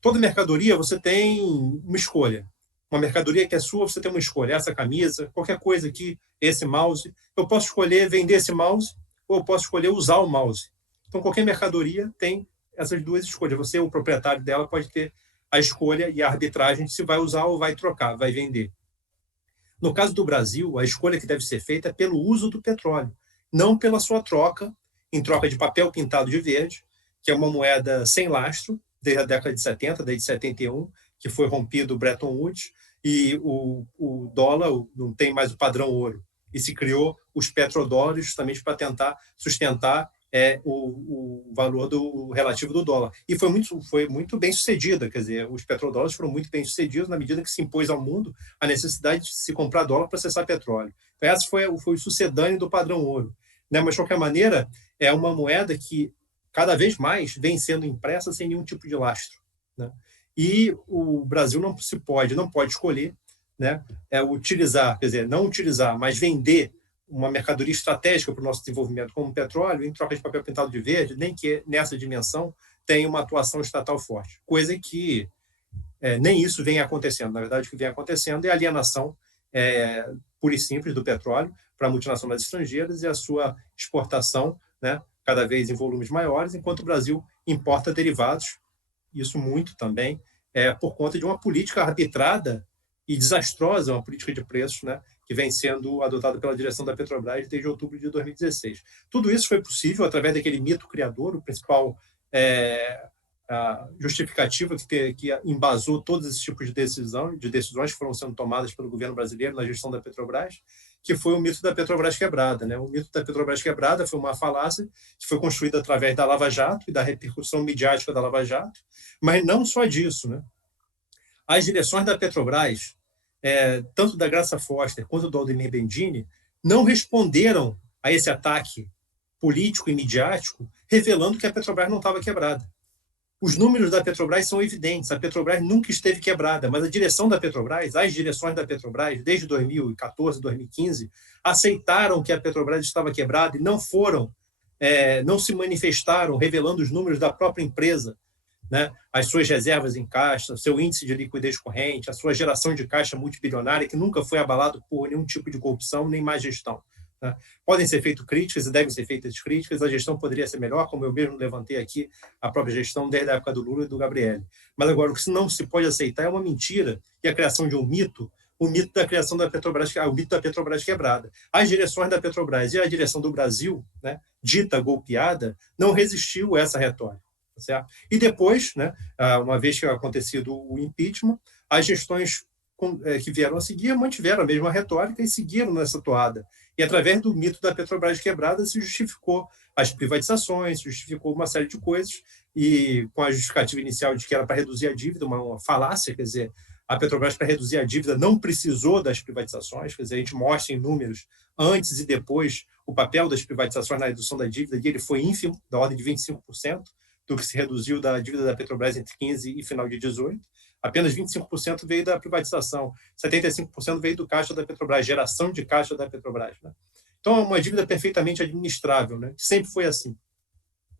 Toda mercadoria você tem uma escolha. Uma mercadoria que é sua, você tem uma escolha. Essa camisa, qualquer coisa aqui, esse mouse. Eu posso escolher vender esse mouse ou eu posso escolher usar o mouse. Então, qualquer mercadoria tem essas duas escolhas. Você, o proprietário dela, pode ter a escolha e a arbitragem de se vai usar ou vai trocar, vai vender. No caso do Brasil, a escolha que deve ser feita é pelo uso do petróleo, não pela sua troca, em troca de papel pintado de verde, que é uma moeda sem lastro, desde a década de 70, desde 71, que foi rompido o Bretton Woods, e o dólar não tem mais o padrão ouro. E se criou os petrodólares justamente para tentar sustentar o valor relativo do dólar. E foi muito bem sucedida, quer dizer, os petrodólares foram muito bem sucedidos na medida que se impôs ao mundo a necessidade de se comprar dólar para acessar petróleo. Então, esse foi o sucedâneo do padrão ouro, né? Mas, de qualquer maneira, é uma moeda que cada vez mais vem sendo impressa sem nenhum tipo de lastro, né? E o Brasil não pode escolher, né, utilizar, quer dizer, não utilizar, mas vender uma mercadoria estratégica para o nosso desenvolvimento como petróleo em troca de papel pintado de verde, nem que nessa dimensão tenha uma atuação estatal forte. Coisa que nem isso vem acontecendo. Na verdade, o que vem acontecendo é a alienação pura e simples do petróleo para multinacionais estrangeiras e a sua exportação, né, cada vez em volumes maiores, enquanto o Brasil importa derivados, isso muito também, por conta de uma política arbitrada e desastrosa, uma política de preços, né, que vem sendo adotada pela direção da Petrobras desde outubro de 2016. Tudo isso foi possível através daquele mito criador, o principal a justificativa que embasou todos esses tipos de decisões que foram sendo tomadas pelo governo brasileiro na gestão da Petrobras, que foi o mito da Petrobras quebrada, né? O mito da Petrobras quebrada foi uma falácia que foi construída através da Lava Jato e da repercussão midiática da Lava Jato, mas não só disso, né? As direções da Petrobras, tanto da Graça Foster quanto do Aldemir Bendini, não responderam a esse ataque político e midiático, revelando que a Petrobras não estava quebrada. Os números da Petrobras são evidentes, a Petrobras nunca esteve quebrada, mas a direção da Petrobras, as direções da Petrobras, desde 2014, 2015, aceitaram que a Petrobras estava quebrada e não se manifestaram revelando os números da própria empresa, né? As suas reservas em caixa, seu índice de liquidez corrente, a sua geração de caixa multibilionária, que nunca foi abalado por nenhum tipo de corrupção nem má gestão. Podem ser feitas críticas e devem ser feitas críticas, a gestão poderia ser melhor, como eu mesmo levantei aqui, a própria gestão desde a época do Lula e do Gabrielli. Mas agora, o que não se pode aceitar é uma mentira e a criação de um mito, o mito da criação da Petrobras, o mito da Petrobras quebrada. As direções da Petrobras e a direção do Brasil, né, dita golpeada, não resistiu a essa retórica. Certo? E depois, né, uma vez que acontecido o impeachment, as gestões que vieram a seguir mantiveram a mesma retórica e seguiram nessa toada. E através do mito da Petrobras quebrada se justificou as privatizações, justificou uma série de coisas, e com a justificativa inicial de que era para reduzir a dívida, uma falácia, quer dizer, a Petrobras, para reduzir a dívida, não precisou das privatizações, quer dizer, a gente mostra em números antes e depois o papel das privatizações na redução da dívida, e ele foi ínfimo, da ordem de 25%, do que se reduziu da dívida da Petrobras entre 15 e final de 18. Apenas 25% veio da privatização, 75% veio do caixa da Petrobras, geração de caixa da Petrobras. Né? Então, é uma dívida perfeitamente administrável, né? Sempre foi assim.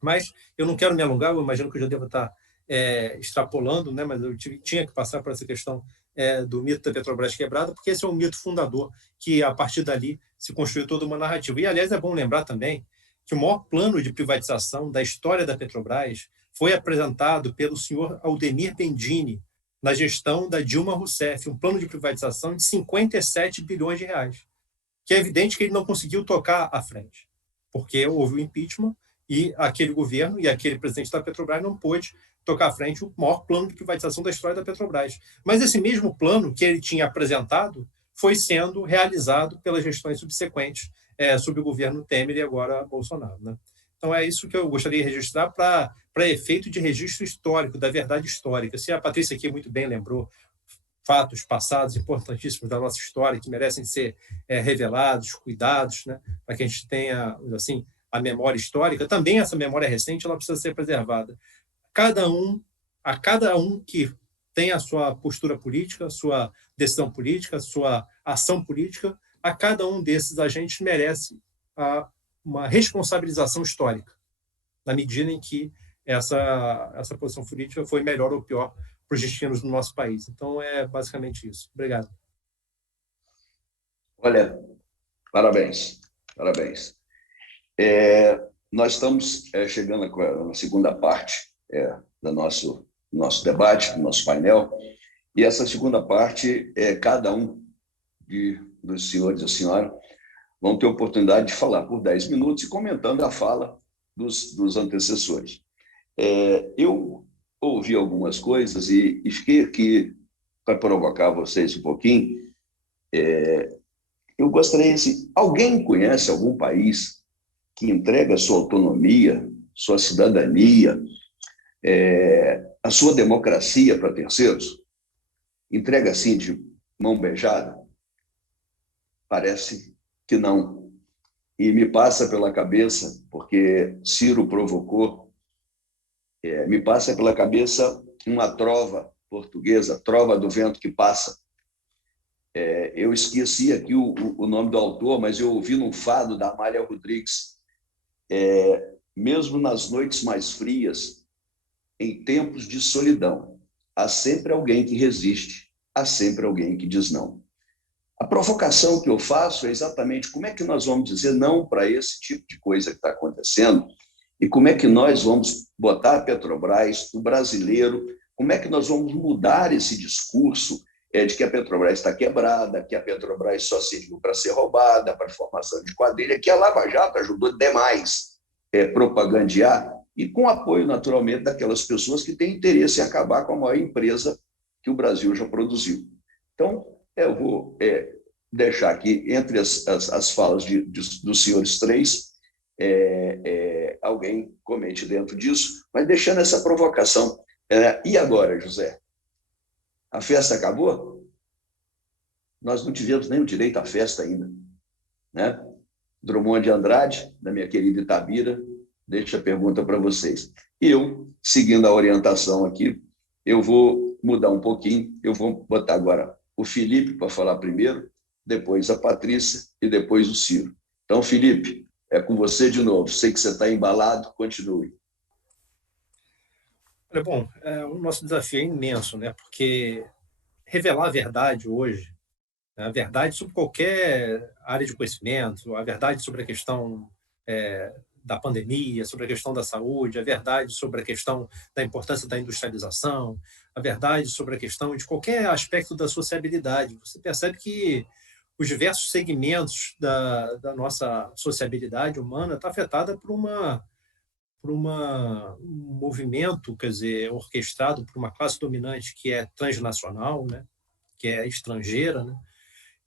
Mas eu não quero me alongar, eu imagino que eu já devo estar extrapolando, né? Mas eu tinha que passar por essa questão do mito da Petrobras quebrada, porque esse é um mito fundador, que a partir dali se construiu toda uma narrativa. E, aliás, é bom lembrar também que o maior plano de privatização da história da Petrobras foi apresentado pelo senhor Aldemir Bendini, na gestão da Dilma Rousseff, um plano de privatização de 57 bilhões de reais, que é evidente que ele não conseguiu tocar à frente, porque houve o impeachment e aquele governo e aquele presidente da Petrobras não pôde tocar à frente o maior plano de privatização da história da Petrobras. Mas esse mesmo plano que ele tinha apresentado foi sendo realizado pelas gestões subsequentes, sob o governo Temer e agora Bolsonaro. Né? Então, é isso que eu gostaria de registrar para efeito de registro histórico, da verdade histórica. Se a Patrícia aqui muito bem lembrou fatos passados importantíssimos da nossa história que merecem ser revelados, cuidados, né, para que a gente tenha, assim, a memória histórica, também essa memória recente ela precisa ser preservada. A cada um que tem a sua postura política, a sua decisão política, a sua ação política, a cada um desses agentes merece uma responsabilização histórica, na medida em que essa posição política foi melhor ou pior para os destinos do nosso país. Então, é basicamente isso. Obrigado. Olha, parabéns. Nós estamos chegando na segunda parte do nosso debate, do nosso painel, e essa segunda parte, cada um dos senhores e a senhora vão ter a oportunidade de falar por 10 minutos e comentando a fala dos antecessores. Eu ouvi algumas coisas e fiquei aqui para provocar vocês um pouquinho. Eu gostaria, alguém conhece algum país que entrega sua autonomia, sua cidadania, a sua democracia para terceiros? Entrega assim de mão beijada? Parece que não. E me passa pela cabeça, porque Ciro provocou, me passa pela cabeça uma trova portuguesa, Trova do Vento que Passa. Eu esqueci aqui o nome do autor, mas eu ouvi num fado da Amália Rodrigues. Mesmo nas noites mais frias, em tempos de solidão, há sempre alguém que resiste, há sempre alguém que diz não. A provocação que eu faço é exatamente como é que nós vamos dizer não para esse tipo de coisa que está acontecendo e como é que nós vamos botar a Petrobras, o brasileiro, como é que nós vamos mudar esse discurso de que a Petrobras está quebrada, que a Petrobras só serviu para ser roubada, para formação de quadrilha, que a Lava Jato ajudou demais propagandear, e com apoio, naturalmente, daquelas pessoas que têm interesse em acabar com a maior empresa que o Brasil já produziu. Então, eu vou deixar aqui, entre as falas dos senhores três, alguém comente dentro disso, mas deixando essa provocação. E agora, José? A festa acabou? Nós não tivemos nem o direito à festa ainda, né? Drummond de Andrade, da minha querida Itabira, deixa a pergunta para vocês. Eu, seguindo a orientação aqui, eu vou mudar um pouquinho, eu vou botar agora o Felipe para falar primeiro, depois a Patrícia e depois o Ciro. Então, Felipe, é com você de novo. Sei que você está embalado, continue. Bom, o nosso desafio é imenso, né? Porque revelar a verdade hoje, a verdade sobre qualquer área de conhecimento, a verdade sobre a questão da pandemia, sobre a questão da saúde, a verdade sobre a questão da importância da industrialização, a verdade sobre a questão de qualquer aspecto da sociabilidade. Você percebe que os diversos segmentos da nossa sociabilidade humana está afetada por um movimento, quer dizer, orquestrado por uma classe dominante que é transnacional, né? Que é estrangeira, né?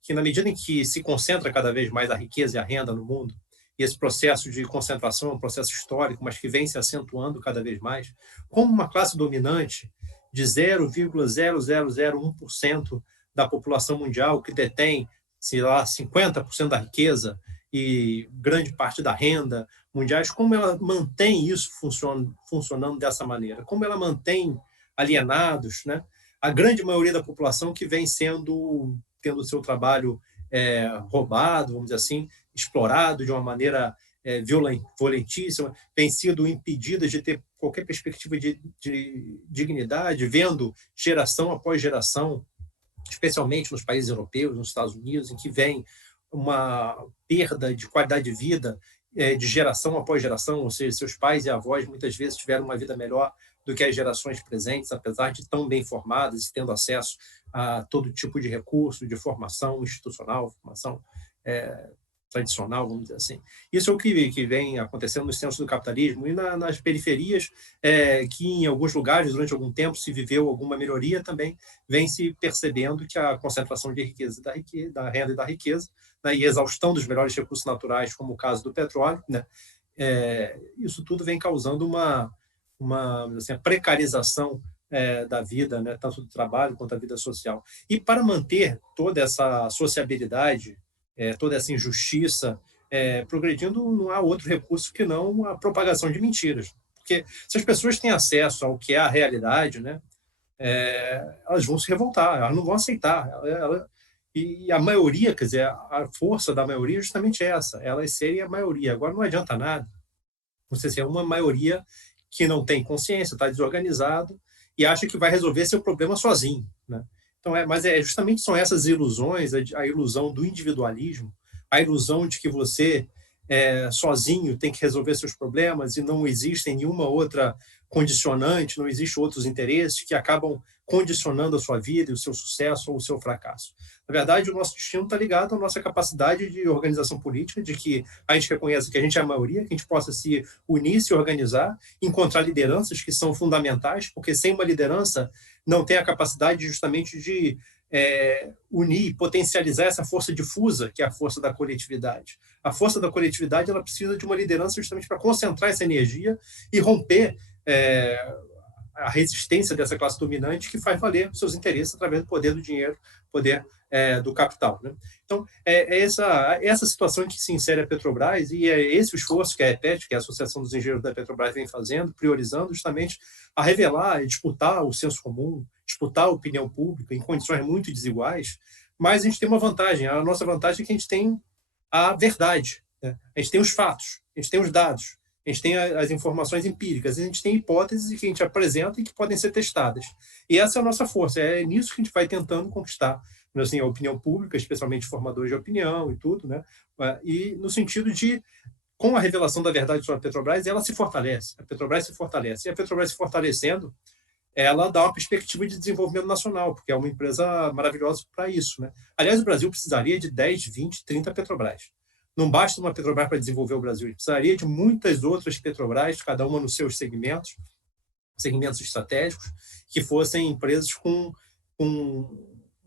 Que na medida em que se concentra cada vez mais a riqueza e a renda no mundo, e esse processo de concentração é um processo histórico, mas que vem se acentuando cada vez mais, como uma classe dominante de 0,0001% da população mundial que detém, sei lá, 50% da riqueza e grande parte da renda mundiais, como ela mantém isso funcionando dessa maneira? Como ela mantém alienados, né, a grande maioria da população que vem tendo o seu trabalho roubado, vamos dizer assim, explorado de uma maneira violentíssima, têm sido impedidas de ter qualquer perspectiva de dignidade, vendo geração após geração, especialmente nos países europeus, nos Estados Unidos, em que vem uma perda de qualidade de vida de geração após geração, ou seja, seus pais e avós muitas vezes tiveram uma vida melhor do que as gerações presentes, apesar de tão bem formadas e tendo acesso a todo tipo de recurso, de formação institucional, formação tradicional, vamos dizer assim. Isso é o que vem acontecendo nos centros do capitalismo e nas periferias, que em alguns lugares, durante algum tempo, se viveu alguma melhoria, também vem se percebendo que a concentração de riqueza, da renda e da riqueza, né, e exaustão dos melhores recursos naturais, como o caso do petróleo, né, isso tudo vem causando uma assim, precarização da vida, né, tanto do trabalho quanto da vida social. E para manter toda essa sociabilidade, toda essa injustiça progredindo, não há outro recurso que não a propagação de mentiras. Porque se as pessoas têm acesso ao que é a realidade, né, elas vão se revoltar, elas não vão aceitar. E a maioria, quer dizer, a força da maioria é justamente essa, elas serem a maioria. Agora não adianta nada. Você é uma maioria que não tem consciência, está desorganizado e acha que vai resolver seu problema sozinho, né? Então, mas justamente são essas ilusões, a ilusão do individualismo, a ilusão de que você sozinho tem que resolver seus problemas e não existe nenhuma outra condicionante, não existem outros interesses que acabam condicionando a sua vida, o seu sucesso ou o seu fracasso. Na verdade, o nosso destino está ligado à nossa capacidade de organização política, de que a gente reconheça que a gente é a maioria, que a gente possa se unir, se organizar, encontrar lideranças que são fundamentais, porque sem uma liderança não tem a capacidade justamente de unir, potencializar essa força difusa, que é a força da coletividade. A força da coletividade ela precisa de uma liderança justamente para concentrar essa energia e romper a resistência dessa classe dominante que faz valer seus interesses através do poder do dinheiro, poder do capital, né? Então, essa situação em que se insere a Petrobras e é esse o esforço que a EPET, que é a Associação dos Engenheiros da Petrobras, vem fazendo, priorizando justamente a revelar e disputar o senso comum, disputar a opinião pública em condições muito desiguais, mas a gente tem uma vantagem, a nossa vantagem é que a gente tem a verdade, né? A gente tem os fatos, a gente tem os dados, a gente tem as informações empíricas, a gente tem hipóteses que a gente apresenta e que podem ser testadas. E essa é a nossa força, é nisso que a gente vai tentando conquistar, assim, a opinião pública, especialmente formadores de opinião e tudo, né? E no sentido de, com a revelação da verdade sobre a Petrobras, ela se fortalece, a Petrobras se fortalece. E a Petrobras se fortalecendo, ela dá uma perspectiva de desenvolvimento nacional, porque é uma empresa maravilhosa para isso, né? Aliás, o Brasil precisaria de 10, 20, 30 Petrobras. Não basta uma Petrobras para desenvolver o Brasil, precisaria de muitas outras Petrobras, cada uma nos seus segmentos estratégicos, que fossem empresas com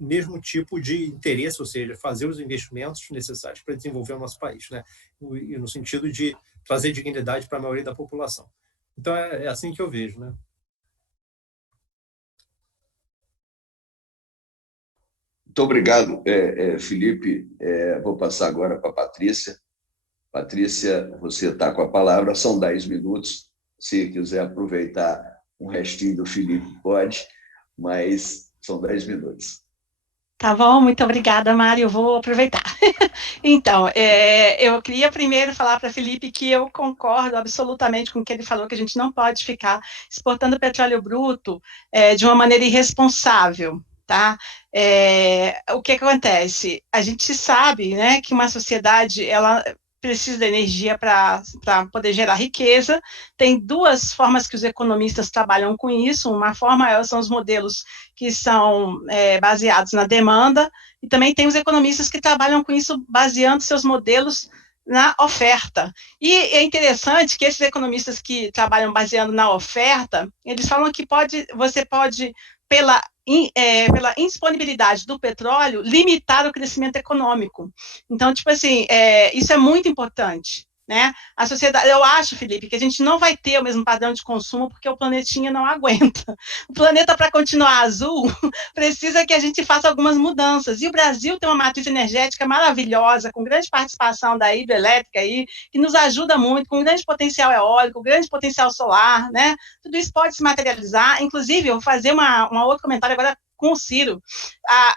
mesmo tipo de interesse, ou seja, fazer os investimentos necessários para desenvolver o nosso país, né? E no sentido de trazer dignidade para a maioria da população. Então, é assim que eu vejo, né? Muito obrigado, Felipe. Vou passar agora para a Patrícia. Patrícia, você está com a palavra, são 10 minutos. Se quiser aproveitar um restinho do Felipe, pode, mas são 10 minutos. Tá bom, muito obrigada, Mário, eu vou aproveitar. Então, eu queria primeiro falar para Felipe que eu concordo absolutamente com o que ele falou, que a gente não pode ficar exportando petróleo bruto de uma maneira irresponsável, tá? O que acontece? A gente sabe, né, que uma sociedade, ela precisa de energia para poder gerar riqueza. Tem duas formas que os economistas trabalham com isso. Uma forma são os modelos que são baseados na demanda, e também tem os economistas que trabalham com isso baseando seus modelos na oferta. E é interessante que esses economistas que trabalham baseando na oferta, eles falam que você pode, pela indisponibilidade do petróleo, limitar o crescimento econômico. Então, tipo assim, isso é muito importante, né? A sociedade, eu acho, Felipe, que a gente não vai ter o mesmo padrão de consumo porque o planetinha não aguenta. O planeta, para continuar azul, precisa que a gente faça algumas mudanças. E o Brasil tem uma matriz energética maravilhosa, com grande participação da hidrelétrica aí, que nos ajuda muito, com grande potencial eólico, grande potencial solar, né? Tudo isso pode se materializar. Inclusive, eu vou fazer um outro comentário agora com o Ciro,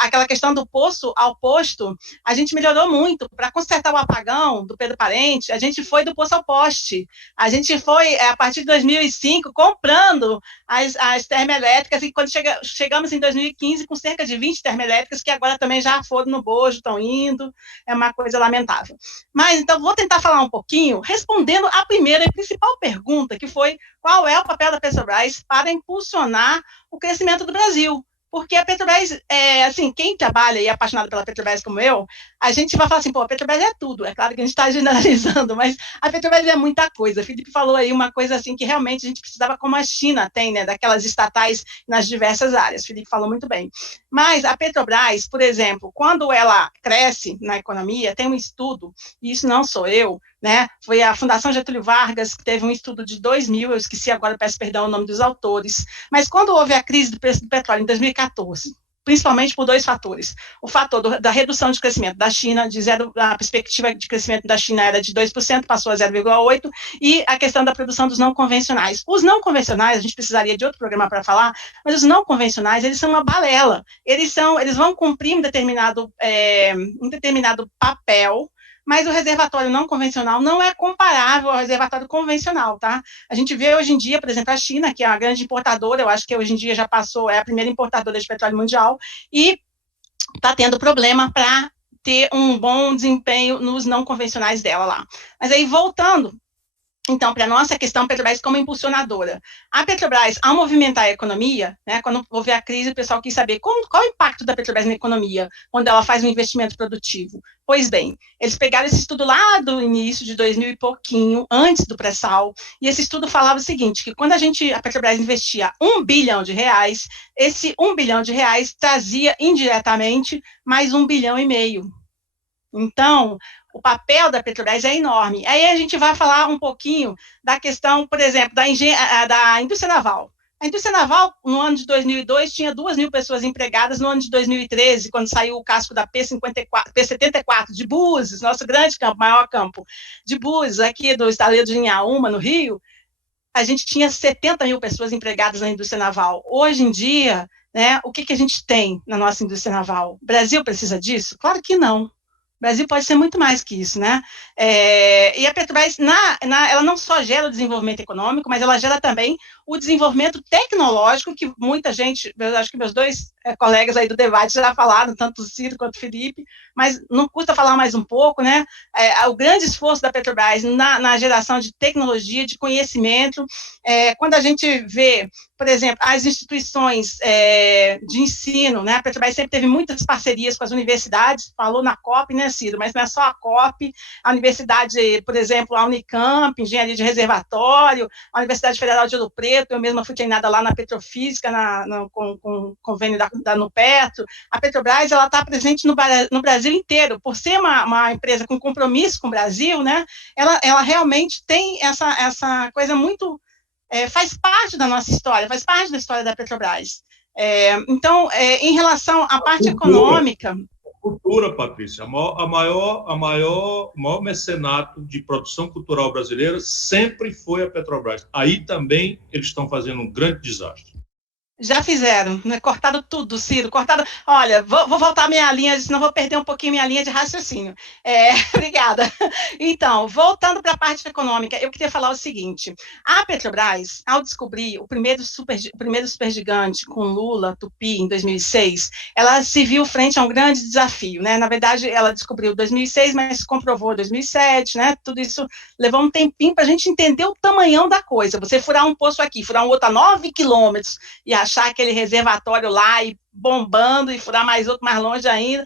aquela questão do poço ao posto, a gente melhorou muito. Para consertar o apagão do Pedro Parente, a gente foi do poço ao poste. A gente foi, a partir de 2005, comprando as termoelétricas, e quando chegamos em 2015 com cerca de 20 termoelétricas, que agora também já foram no bojo, estão indo, é uma coisa lamentável. Mas, então, vou tentar falar um pouquinho, respondendo a primeira e principal pergunta, que foi qual é o papel da Petrobras para impulsionar o crescimento do Brasil. Porque a Petrobras, assim, quem trabalha e é apaixonado pela Petrobras como eu, a gente vai falar assim, pô, a Petrobras é tudo. É claro que a gente está generalizando, mas a Petrobras é muita coisa. O Felipe falou aí uma coisa assim que realmente a gente precisava, como a China tem, né, daquelas estatais nas diversas áreas. O Felipe falou muito bem. Mas a Petrobras, por exemplo, quando ela cresce na economia, tem um estudo, e isso não sou eu, né, foi a Fundação Getúlio Vargas, que teve um estudo de 2000, eu esqueci agora, peço perdão o nome dos autores, mas quando houve a crise do preço do petróleo em 2014, principalmente por dois fatores. O fator da redução de crescimento da China, a perspectiva de crescimento da China era de 2%, passou a 0,8%, e a questão da produção dos não convencionais. Os não convencionais, a gente precisaria de outro programa para falar, mas os não convencionais, eles são uma balela. Eles vão cumprir um determinado papel, mas o reservatório não convencional não é comparável ao reservatório convencional, tá? A gente vê hoje em dia, por exemplo, a China, que é uma grande importadora, eu acho que hoje em dia já passou, é a primeira importadora de petróleo mundial, e está tendo problema para ter um bom desempenho nos não convencionais dela lá. Mas aí, voltando, então, para a nossa questão, a Petrobras como impulsionadora. A Petrobras, ao movimentar a economia, né, quando houve a crise, o pessoal quis saber qual o impacto da Petrobras na economia, quando ela faz um investimento produtivo. Pois bem, eles pegaram esse estudo lá do início de 2000 e pouquinho, antes do pré-sal, e esse estudo falava o seguinte, que quando a Petrobras investia R$1 bilhão, esse R$1 bilhão trazia indiretamente mais R$1,5 bilhão. Então, o papel da Petrobras é enorme. Aí a gente vai falar um pouquinho da questão, por exemplo, da indústria naval. A indústria naval, no ano de 2002, tinha 2.000 pessoas empregadas. No ano de 2013, quando saiu o casco da P-74 de Búzios, nosso grande campo, maior campo de Búzios, aqui do estaleiro de Inhaúma, no Rio, a gente tinha 70.000 pessoas empregadas na indústria naval. Hoje em dia, né, o que a gente tem na nossa indústria naval? O Brasil precisa disso? Claro que não. O Brasil pode ser muito mais que isso, né? E a Petrobras, ela não só gera o desenvolvimento econômico, mas ela gera também o desenvolvimento tecnológico, que muita gente, eu acho que meus dois colegas aí do debate já falaram, tanto o Ciro quanto o Felipe, mas não custa falar mais um pouco, né? O grande esforço da Petrobras na geração de tecnologia, de conhecimento, quando a gente vê, por exemplo, as instituições de ensino, né? A Petrobras sempre teve muitas parcerias com as universidades, falou na COP, né, Ciro? Mas não é só a COP, a universidade, por exemplo, a Unicamp, Engenharia de Reservatório, a Universidade Federal de Ouro Preto, Barreto, eu mesma fui treinada lá na Petrofísica, com o convênio da Nupetro. A Petrobras está presente no Brasil inteiro, por ser uma empresa com compromisso com o Brasil, né? Ela realmente tem essa coisa muito... faz parte da nossa história, faz parte da história da Petrobras. Então, em relação à parte econômica... Cultura, Patrícia, o maior mecenato de produção cultural brasileira sempre foi a Petrobras. Aí também eles estão fazendo um grande desastre. Já fizeram, né? Cortaram tudo, Ciro, cortaram... Olha, vou voltar à minha linha, senão vou perder um pouquinho minha linha de raciocínio. Obrigada. Então, voltando para a parte econômica, eu queria falar o seguinte, a Petrobras, ao descobrir o primeiro supergigante com Lula, Tupi, em 2006, ela se viu frente a um grande desafio, né? Na verdade, ela descobriu em 2006, mas comprovou em 2007, né? Tudo isso levou um tempinho para a gente entender o tamanhão da coisa. Você furar um poço aqui, furar um outro a 9 quilômetros, e achar aquele reservatório lá e bombando e furar mais outro mais longe ainda,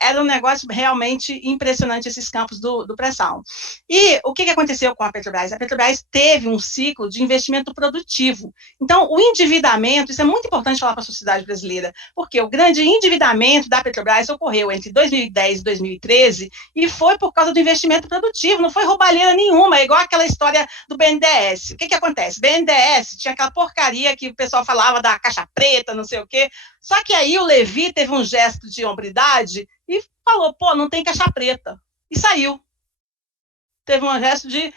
era um negócio realmente impressionante esses campos do pré-sal. E o que aconteceu com a Petrobras? A Petrobras teve um ciclo de investimento produtivo. Então, o endividamento, isso é muito importante falar para a sociedade brasileira, porque o grande endividamento da Petrobras ocorreu entre 2010 e 2013 e foi por causa do investimento produtivo, não foi roubalheira nenhuma, é igual aquela história do BNDES. O que acontece? BNDES tinha aquela porcaria que o pessoal falava da caixa preta, não sei o quê, só que aí o Levi teve um gesto de hombridade e falou, não tem caixa preta. E saiu. Teve um gesto de...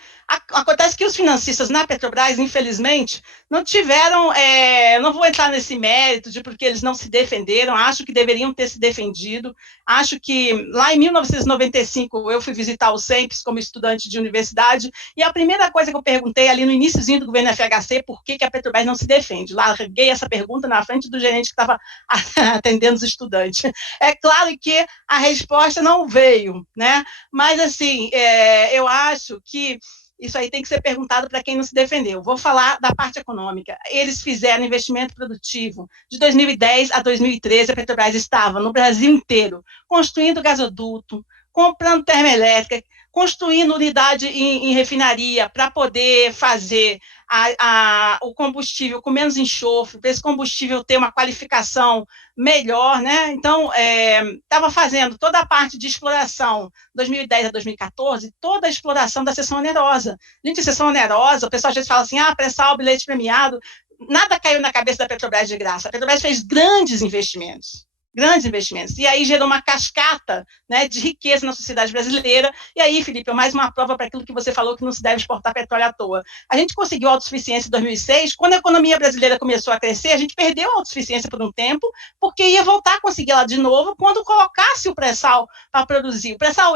Acontece que os financistas na Petrobras, infelizmente, não tiveram... não vou entrar nesse mérito de porque eles não se defenderam, acho que deveriam ter se defendido. Acho que lá em 1995 eu fui visitar o SEMPES como estudante de universidade e a primeira coisa que eu perguntei ali no iniciozinho do governo FHC, por que a Petrobras não se defende? Larguei essa pergunta na frente do gerente que estava atendendo os estudantes. É claro que a resposta não veio, né? Mas, assim, eu acho que isso aí tem que ser perguntado para quem não se defendeu. Vou falar da parte econômica. Eles fizeram investimento produtivo. De 2010 a 2013, a Petrobras estava no Brasil inteiro construindo gasoduto, comprando termoelétrica, construindo unidade em refinaria para poder fazer o combustível com menos enxofre, para esse combustível ter uma qualificação melhor, né? Então, estava fazendo toda a parte de exploração, 2010 a 2014, toda a exploração da seção onerosa. Gente, a seção onerosa, o pessoal às vezes fala assim, pré-sal, bilhete premiado, nada caiu na cabeça da Petrobras de graça. A Petrobras fez grandes investimentos, e aí gerou uma cascata, né, de riqueza na sociedade brasileira, e aí, Felipe, mais uma prova para aquilo que você falou, que não se deve exportar petróleo à toa. A gente conseguiu autossuficiência em 2006, quando a economia brasileira começou a crescer, a gente perdeu a autossuficiência por um tempo, porque ia voltar a conseguir ela de novo quando colocasse o pré-sal para produzir. O pré-sal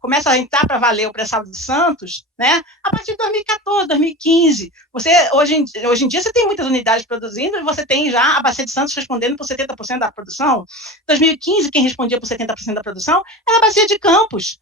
começa a entrar para valer o pré-sal de Santos, né, a partir de 2014, 2015. Hoje em dia, você tem muitas unidades produzindo, e você tem já a Bacia de Santos respondendo por 70% da produção. 2015, quem respondia por 70% da produção era a Bacia de Campos.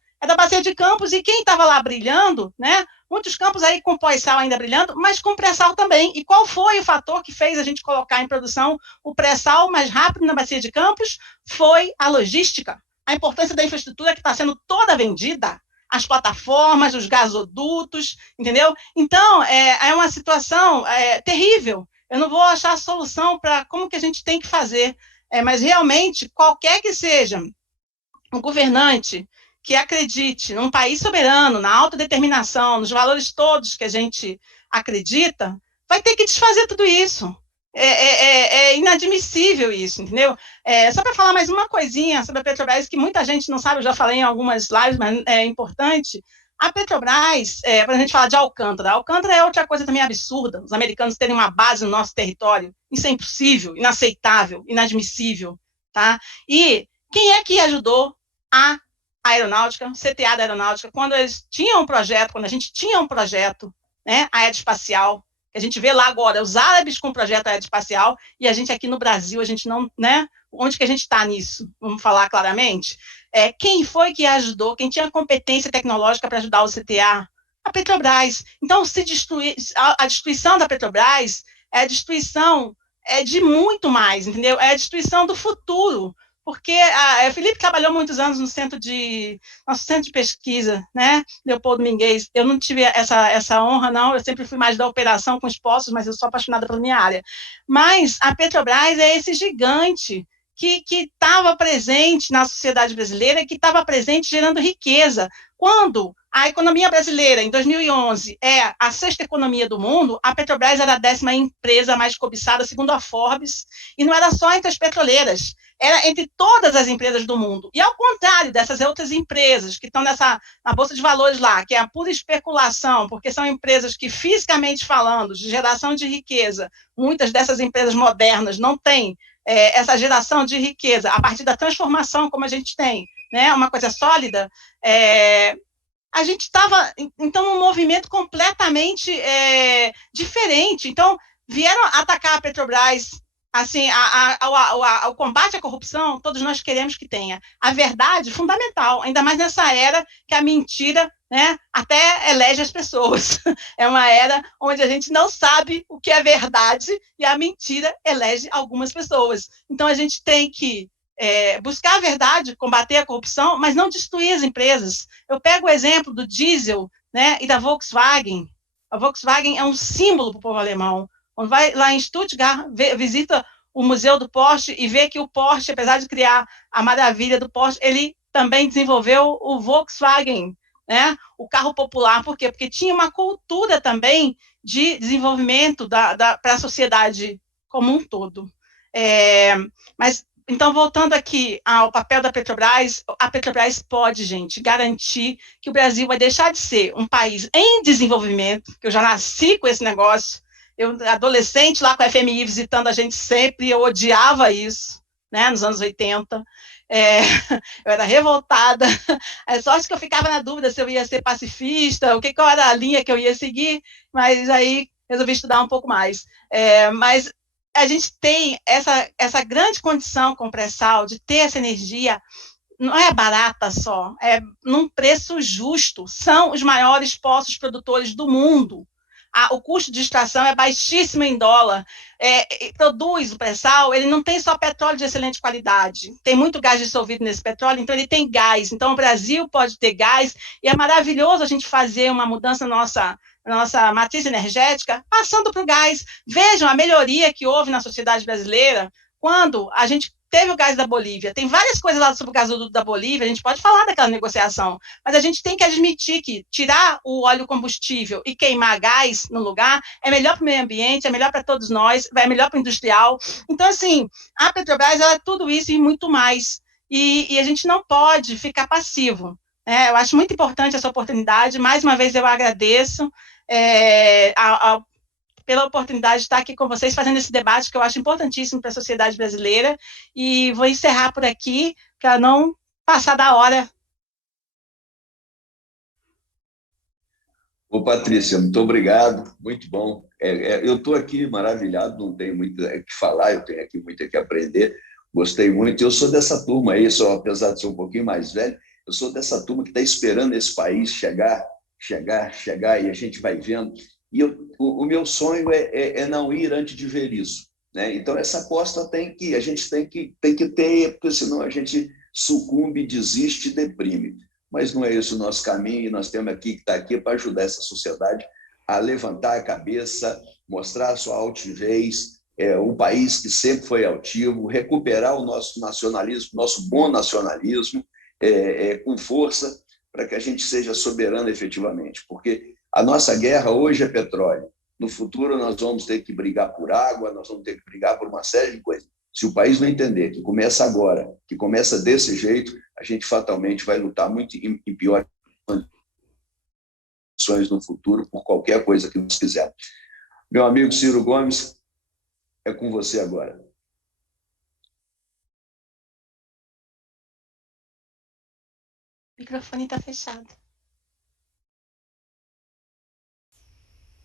E quem estava lá brilhando, né? Muitos campos aí com pós-sal ainda brilhando, mas com pré-sal também. E qual foi o fator que fez a gente colocar em produção o pré-sal mais rápido na Bacia de Campos? Foi a logística. A importância da infraestrutura que está sendo toda vendida, as plataformas, os gasodutos, entendeu? Então, é uma situação terrível. Eu não vou achar a solução para como que a gente tem que fazer. Mas, realmente, qualquer que seja um governante que acredite num país soberano, na autodeterminação, nos valores todos que a gente acredita, vai ter que desfazer tudo isso. É inadmissível isso, entendeu? Só para falar mais uma coisinha sobre a Petrobras, que muita gente não sabe, eu já falei em algumas lives, mas é importante. A Petrobras, para a gente falar de Alcântara é outra coisa também absurda, os americanos terem uma base no nosso território, isso é impossível, inaceitável, inadmissível, tá? E quem é que ajudou a aeronáutica, CTA da aeronáutica, quando a gente tinha um projeto, né, aeroespacial, que a gente vê lá agora, os árabes com o projeto aeroespacial, e a gente aqui no Brasil, a gente não, né, onde que a gente está nisso? Vamos falar claramente? Quem foi que ajudou, quem tinha competência tecnológica para ajudar o CTA? A Petrobras. Então, a destruição da Petrobras é a destruição de muito mais, entendeu? É a destruição do futuro porque a Felipe trabalhou muitos anos no nosso centro de pesquisa, né, Leopoldo Minguez. Eu não tive essa honra, não, eu sempre fui mais da operação com os postos, mas eu sou apaixonada pela minha área. Mas a Petrobras é esse gigante que estava presente na sociedade brasileira e que estava presente gerando riqueza. Quando a economia brasileira, em 2011, é a sexta economia do mundo, a Petrobras era a 10ª empresa mais cobiçada, segundo a Forbes, e não era só entre as petroleiras, era entre todas as empresas do mundo. E ao contrário dessas outras empresas que estão na Bolsa de Valores lá, que é a pura especulação, porque são empresas que, fisicamente falando, de geração de riqueza, muitas dessas empresas modernas não têm essa geração de riqueza a partir da transformação, como a gente tem, né, uma coisa sólida, a gente estava, então, num movimento completamente diferente. Então, vieram atacar a Petrobras, assim, o combate à corrupção, todos nós queremos que tenha. A verdade, fundamental, ainda mais nessa era que a mentira, né, até elege as pessoas. É uma era onde a gente não sabe o que é verdade e a mentira elege algumas pessoas. Então, a gente tem que buscar a verdade, combater a corrupção, mas não destruir as empresas. Eu pego o exemplo do diesel, né, e da Volkswagen. A Volkswagen é um símbolo para o povo alemão. Quando vai lá em Stuttgart, visita o Museu do Porsche e vê que o Porsche, apesar de criar a maravilha do Porsche, ele também desenvolveu o Volkswagen, né, o carro popular. Por quê? Porque tinha uma cultura também de desenvolvimento para a sociedade como um todo. Mas então, voltando aqui ao papel da Petrobras, a Petrobras pode, gente, garantir que o Brasil vai deixar de ser um país em desenvolvimento, que eu já nasci com esse negócio, eu, adolescente, lá com a FMI visitando a gente sempre, eu odiava isso, né, nos anos 80, eu era revoltada, a sorte que eu ficava na dúvida se eu ia ser pacifista, qual era a linha que eu ia seguir, mas aí resolvi estudar um pouco mais. Mas a gente tem essa grande condição com o pré-sal de ter essa energia, não é barata só, é num preço justo, são os maiores poços produtores do mundo. O custo de extração é baixíssimo em dólar, produz o pré-sal, ele não tem só petróleo de excelente qualidade, tem muito gás dissolvido nesse petróleo, então ele tem gás, então o Brasil pode ter gás, e é maravilhoso a gente fazer uma mudança na nossa matriz energética, passando para o gás. Vejam a melhoria que houve na sociedade brasileira quando a gente teve o gás da Bolívia. Tem várias coisas lá sobre o gasoduto da Bolívia, a gente pode falar daquela negociação, mas a gente tem que admitir que tirar o óleo combustível e queimar gás no lugar é melhor para o meio ambiente, é melhor para todos nós, é melhor para o industrial. Então, assim, a Petrobras, ela é tudo isso e muito mais. E a gente não pode ficar passivo. Eu acho muito importante essa oportunidade. Mais uma vez, eu agradeço pela oportunidade de estar aqui com vocês, fazendo esse debate que eu acho importantíssimo para a sociedade brasileira, e vou encerrar por aqui, para não passar da hora. Ô, Patrícia, muito obrigado, muito bom. Eu estou aqui maravilhado, não tenho muito o que falar, eu tenho aqui muito o que aprender, gostei muito. Eu sou dessa turma aí, apesar de ser um pouquinho mais velho, eu sou dessa turma que está esperando esse país chegar, e a gente vai vendo. E o meu sonho é não ir antes de ver isso, né? Então, essa aposta a gente tem que ter, porque senão a gente sucumbe, desiste e deprime. Mas não é esse o nosso caminho, e nós temos aqui que estar aqui para ajudar essa sociedade a levantar a cabeça, mostrar a sua altivez, um país que sempre foi altivo, recuperar o nosso nacionalismo, nosso bom nacionalismo, com força, para que a gente seja soberano efetivamente, porque a nossa guerra hoje é petróleo. No futuro, nós vamos ter que brigar por água, nós vamos ter que brigar por uma série de coisas. Se o país não entender que começa agora, que começa desse jeito, a gente fatalmente vai lutar muito em piores condições no futuro por qualquer coisa que nós quisermos. Meu amigo Ciro Gomes, é com você agora. O microfone está fechado.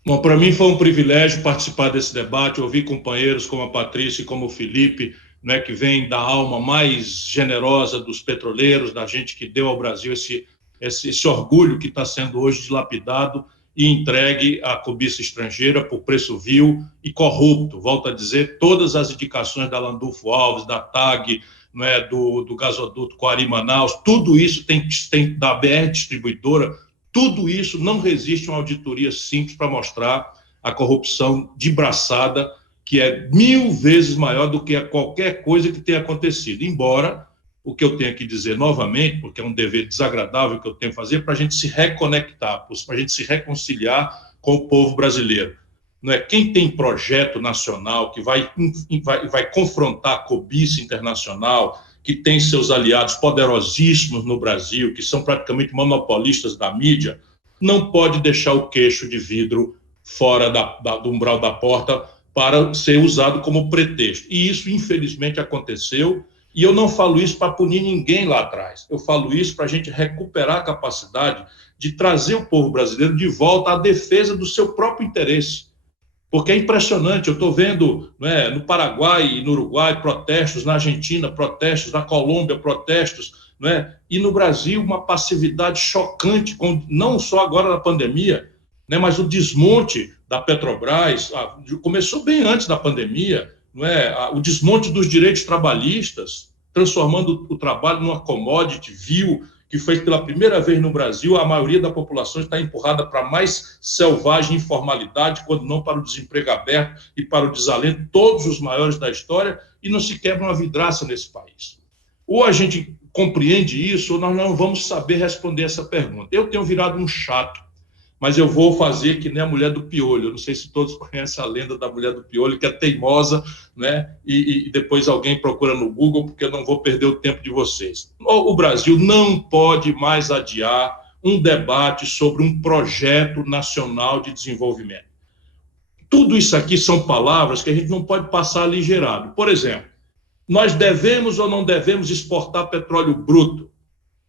Bom, para mim foi um privilégio participar desse debate, ouvir companheiros como a Patrícia e como o Felipe, né, que vem da alma mais generosa dos petroleiros, da gente que deu ao Brasil esse orgulho que está sendo hoje dilapidado e entregue à cobiça estrangeira por preço vil e corrupto. Volto a dizer, todas as indicações da Landulfo Alves, da TAG, não é, do gasoduto Coari-Manaus, tudo isso tem da BR Distribuidora, tudo isso não resiste a uma auditoria simples para mostrar a corrupção de braçada, que é 1000 vezes maior do que qualquer coisa que tenha acontecido. Embora, o que eu tenho que dizer novamente, porque é um dever desagradável que eu tenho que fazer, para a gente se reconectar, para a gente se reconciliar com o povo brasileiro. Não é? Quem tem projeto nacional que vai confrontar a cobiça internacional, que tem seus aliados poderosíssimos no Brasil, que são praticamente monopolistas da mídia, não pode deixar o queixo de vidro fora do umbral da porta para ser usado como pretexto. E isso, infelizmente, aconteceu, e eu não falo isso para punir ninguém lá atrás. Eu falo isso para a gente recuperar a capacidade de trazer o povo brasileiro de volta à defesa do seu próprio interesse. Porque é impressionante, eu estou vendo, né, no Paraguai e no Uruguai protestos, na Argentina protestos, na Colômbia protestos, né, e no Brasil uma passividade chocante, não só agora na pandemia, né, mas o desmonte da Petrobras, começou bem antes da pandemia, não é, o desmonte dos direitos trabalhistas, transformando o trabalho numa commodity vil, que fez pela primeira vez no Brasil, a maioria da população está empurrada para a mais selvagem informalidade, quando não para o desemprego aberto e para o desalento, todos os maiores da história, e não se quebra uma vidraça nesse país. Ou a gente compreende isso, ou nós não vamos saber responder essa pergunta. Eu tenho virado um chato, mas eu vou fazer que nem a mulher do piolho. Eu não sei se todos conhecem a lenda da mulher do piolho, que é teimosa, né? E depois alguém procura no Google, porque eu não vou perder o tempo de vocês. O Brasil não pode mais adiar um debate sobre um projeto nacional de desenvolvimento. Tudo isso aqui são palavras que a gente não pode passar aligerado. Por exemplo, nós devemos ou não devemos exportar petróleo bruto?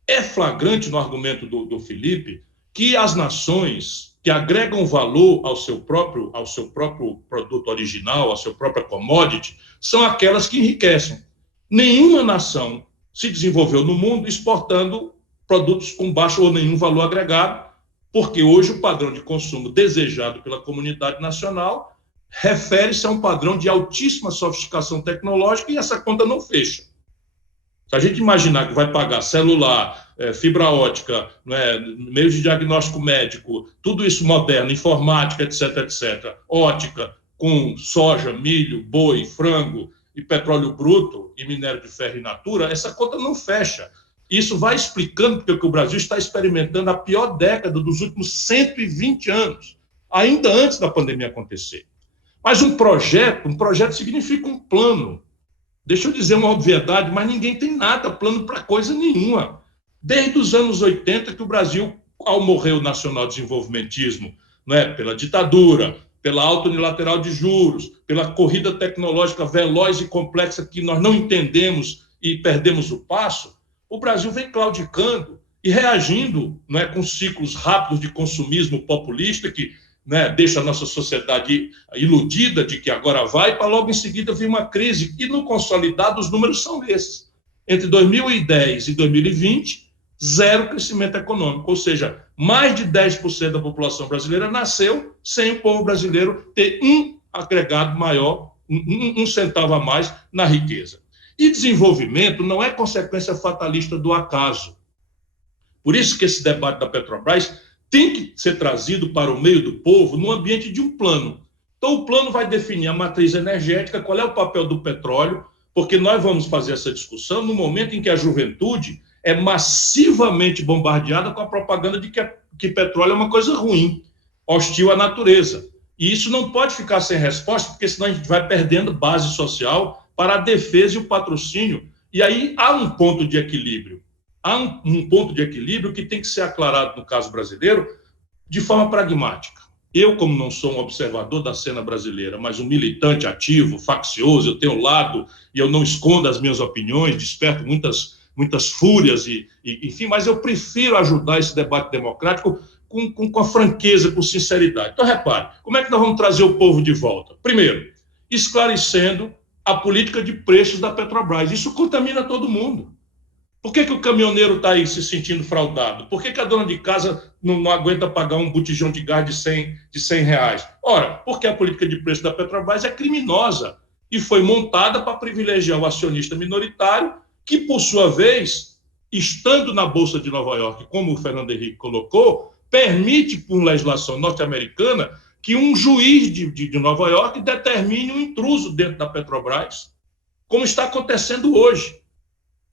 É flagrante no argumento do Felipe que as nações que agregam valor ao seu próprio produto original, à sua própria commodity, são aquelas que enriquecem. Nenhuma nação se desenvolveu no mundo exportando produtos com baixo ou nenhum valor agregado, porque hoje o padrão de consumo desejado pela comunidade nacional refere-se a um padrão de altíssima sofisticação tecnológica e essa conta não fecha. Se a gente imaginar que vai pagar celular, fibra ótica, né, meios de diagnóstico médico, tudo isso moderno, informática, etc., ótica, com soja, milho, boi, frango e petróleo bruto e minério de ferro in natura, essa conta não fecha. Isso vai explicando porque o Brasil está experimentando a pior década dos últimos 120 anos, ainda antes da pandemia acontecer. Mas um projeto significa um plano. Deixa eu dizer uma obviedade, mas ninguém tem nada, plano para coisa nenhuma. Desde os anos 80 que o Brasil, ao morrer o nacional-desenvolvimentismo, né, pela ditadura, pela alta unilateral de juros, pela corrida tecnológica veloz e complexa que nós não entendemos e perdemos o passo, o Brasil vem claudicando e reagindo, né, com ciclos rápidos de consumismo populista que, né, deixa a nossa sociedade iludida de que agora vai, para logo em seguida vir uma crise. E no consolidado os números são esses. Entre 2010 e 2020, zero crescimento econômico, ou seja, mais de 10% da população brasileira nasceu sem o povo brasileiro ter um agregado maior, um centavo a mais na riqueza. E desenvolvimento não é consequência fatalista do acaso. Por isso que esse debate da Petrobras tem que ser trazido para o meio do povo no ambiente de um plano. Então, o plano vai definir a matriz energética, qual é o papel do petróleo, porque nós vamos fazer essa discussão no momento em que a juventude é massivamente bombardeada com a propaganda de que petróleo é uma coisa ruim, hostil à natureza. E isso não pode ficar sem resposta, porque senão a gente vai perdendo base social para a defesa e o patrocínio. E aí há um ponto de equilíbrio. Há um ponto de equilíbrio que tem que ser aclarado no caso brasileiro de forma pragmática. Eu, como não sou um observador da cena brasileira, mas um militante ativo, faccioso, eu tenho lado e eu não escondo as minhas opiniões, desperto muitas fúrias, enfim, mas eu prefiro ajudar esse debate democrático com a franqueza, com sinceridade. Então, repare, como é que nós vamos trazer o povo de volta? Primeiro, esclarecendo a política de preços da Petrobras. Isso contamina todo mundo. Por que o caminhoneiro está aí se sentindo fraudado? Por que a dona de casa não aguenta pagar um botijão de gás de 100 reais? Ora, porque a política de preço da Petrobras é criminosa e foi montada para privilegiar o acionista minoritário que, por sua vez, estando na Bolsa de Nova York, como o Fernando Henrique colocou, permite, por legislação norte-americana, que um juiz de Nova York determine um intruso dentro da Petrobras, como está acontecendo hoje.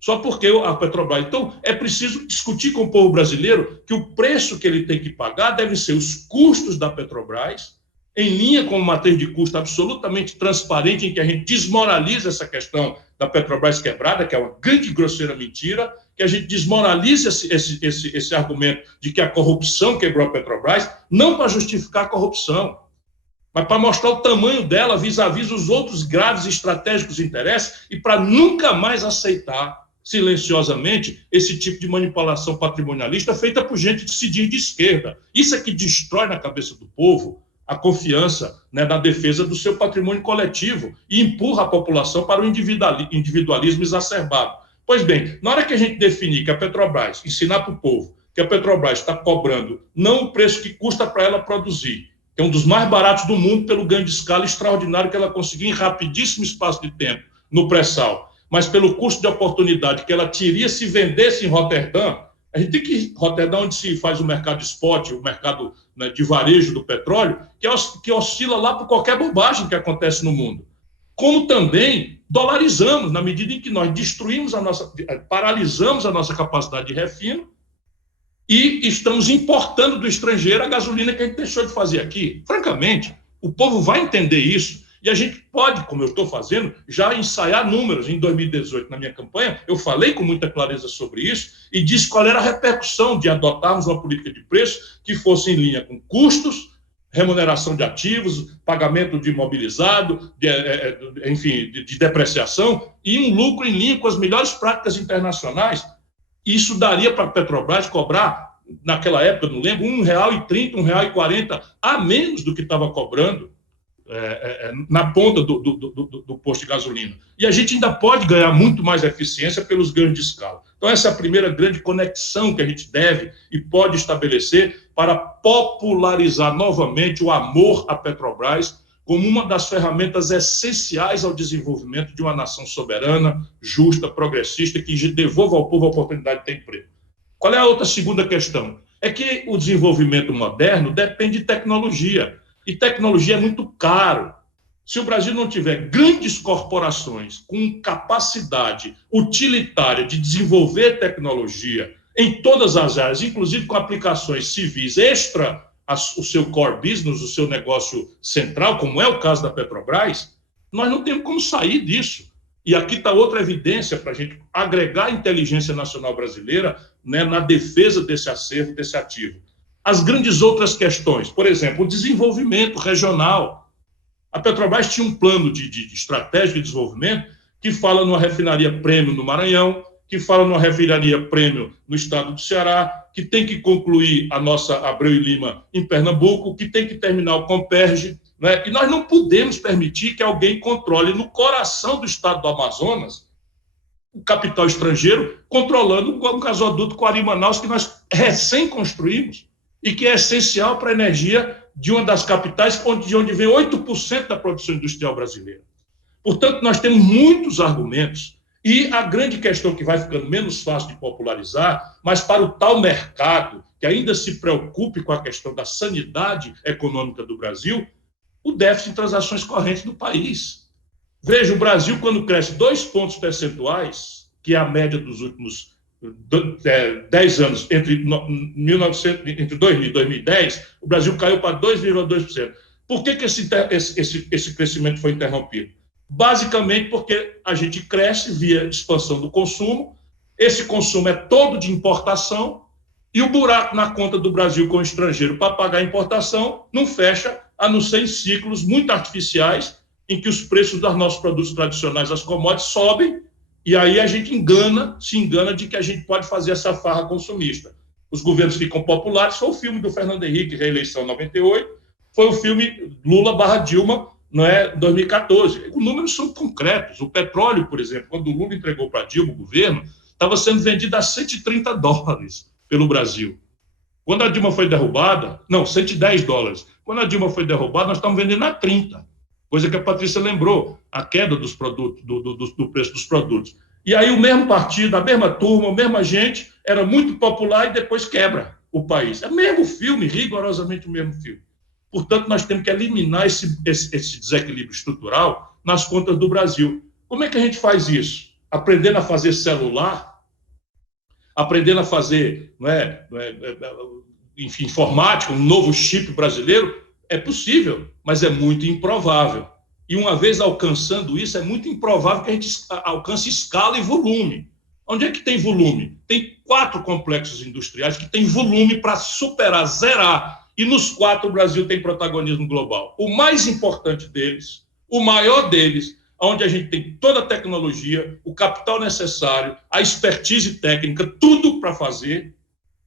Só porque a Petrobras... Então, é preciso discutir com o povo brasileiro que o preço que ele tem que pagar deve ser os custos da Petrobras, em linha com uma matriz de custo absolutamente transparente, em que a gente desmoraliza essa questão da Petrobras quebrada, que é uma grande e grosseira mentira, que a gente desmoraliza esse argumento de que a corrupção quebrou a Petrobras, não para justificar a corrupção, mas para mostrar o tamanho dela vis-à-vis os outros graves e estratégicos interesses e para nunca mais aceitar silenciosamente esse tipo de manipulação patrimonialista feita por gente que se diz de esquerda. Isso é que destrói na cabeça do povo a confiança, né, na defesa do seu patrimônio coletivo e empurra a população para o individualismo exacerbado. Pois bem, na hora que a gente definir que a Petrobras, ensinar para o povo que a Petrobras está cobrando não o preço que custa para ela produzir, que é um dos mais baratos do mundo pelo ganho de escala extraordinário que ela conseguiu em rapidíssimo espaço de tempo no pré-sal, mas pelo custo de oportunidade que ela teria se vendesse em Roterdã. A gente tem que ir Roterdã, onde se faz o mercado spot, o mercado, né, de varejo do petróleo, que oscila lá por qualquer bobagem que acontece no mundo. Como também dolarizamos, na medida em que nós paralisamos a nossa capacidade de refino e estamos importando do estrangeiro a gasolina que a gente deixou de fazer aqui. Francamente, o povo vai entender isso. E a gente pode, como eu estou fazendo, já ensaiar números. Em 2018, na minha campanha, eu falei com muita clareza sobre isso e disse qual era a repercussão de adotarmos uma política de preço que fosse em linha com custos, remuneração de ativos, pagamento de imobilizado, enfim, de depreciação e um lucro em linha com as melhores práticas internacionais. Isso daria para a Petrobras cobrar, naquela época, não lembro, R$1,30, R$1,40 a menos do que estava cobrando na ponta do posto de gasolina. E a gente ainda pode ganhar muito mais eficiência pelos ganhos de escala. Então, essa é a primeira grande conexão que a gente deve e pode estabelecer para popularizar novamente o amor à Petrobras como uma das ferramentas essenciais ao desenvolvimento de uma nação soberana, justa, progressista, que devolva ao povo a oportunidade de ter emprego. Qual é a outra segunda questão? É que o desenvolvimento moderno depende de tecnologia. E tecnologia é muito caro. Se o Brasil não tiver grandes corporações com capacidade utilitária de desenvolver tecnologia em todas as áreas, inclusive com aplicações civis extra o seu core business, o seu negócio central, como é o caso da Petrobras, nós não temos como sair disso. E aqui está outra evidência para a gente agregar a inteligência nacional brasileira, né, na defesa desse acervo, desse ativo. As grandes outras questões, por exemplo, o desenvolvimento regional. A Petrobras tinha um plano de estratégia de desenvolvimento que fala numa refinaria prêmio no Maranhão, que fala numa refinaria prêmio no estado do Ceará, que tem que concluir a nossa Abreu e Lima em Pernambuco, que tem que terminar o Comperj, né? E nós não podemos permitir que alguém controle no coração do estado do Amazonas o capital estrangeiro, controlando um gasoduto Coari-Manaus que nós recém construímos e que é essencial para a energia de uma das capitais de onde vem 8% da produção industrial brasileira. Portanto, nós temos muitos argumentos e a grande questão que vai ficando menos fácil de popularizar, mas para o tal mercado que ainda se preocupe com a questão da sanidade econômica do Brasil, o déficit em transações correntes do país. Veja, o Brasil, quando cresce 2 pontos percentuais, que é a média dos últimos 10 anos, entre 2000 e 2010, o Brasil caiu para 2,2%. Por que esse crescimento foi interrompido? Basicamente porque a gente cresce via expansão do consumo, esse consumo é todo de importação, e o buraco na conta do Brasil com o estrangeiro para pagar a importação não fecha, a não ser em ciclos muito artificiais, em que os preços dos nossos produtos tradicionais, as commodities, sobem, e aí a gente se engana de que a gente pode fazer essa farra consumista. Os governos ficam populares. Foi o filme do Fernando Henrique, reeleição 98, foi o filme Lula/Dilma, não é, 2014. Os números são concretos. O petróleo, por exemplo, quando o Lula entregou para Dilma o governo, estava sendo vendido a $130 pelo Brasil. Quando a Dilma foi derrubada, não, $110. Quando a Dilma foi derrubada, nós estamos vendendo a 30. Coisa que a Patrícia lembrou, a queda dos produtos, do preço dos produtos. E aí o mesmo partido, a mesma turma, a mesma gente, era muito popular e depois quebra o país. É o mesmo filme, rigorosamente o mesmo filme. Portanto, nós temos que eliminar esse desequilíbrio estrutural nas contas do Brasil. Como é que a gente faz isso? Aprendendo a fazer celular, aprendendo a fazer, enfim, informática, um novo chip brasileiro, é possível, mas é muito improvável. E uma vez alcançando isso, é muito improvável que a gente alcance escala e volume. Onde é que tem volume? Tem 4 complexos industriais que têm volume para superar, zerar. E nos 4 o Brasil tem protagonismo global. O mais importante deles, o maior deles, onde a gente tem toda a tecnologia, o capital necessário, a expertise técnica, tudo para fazer,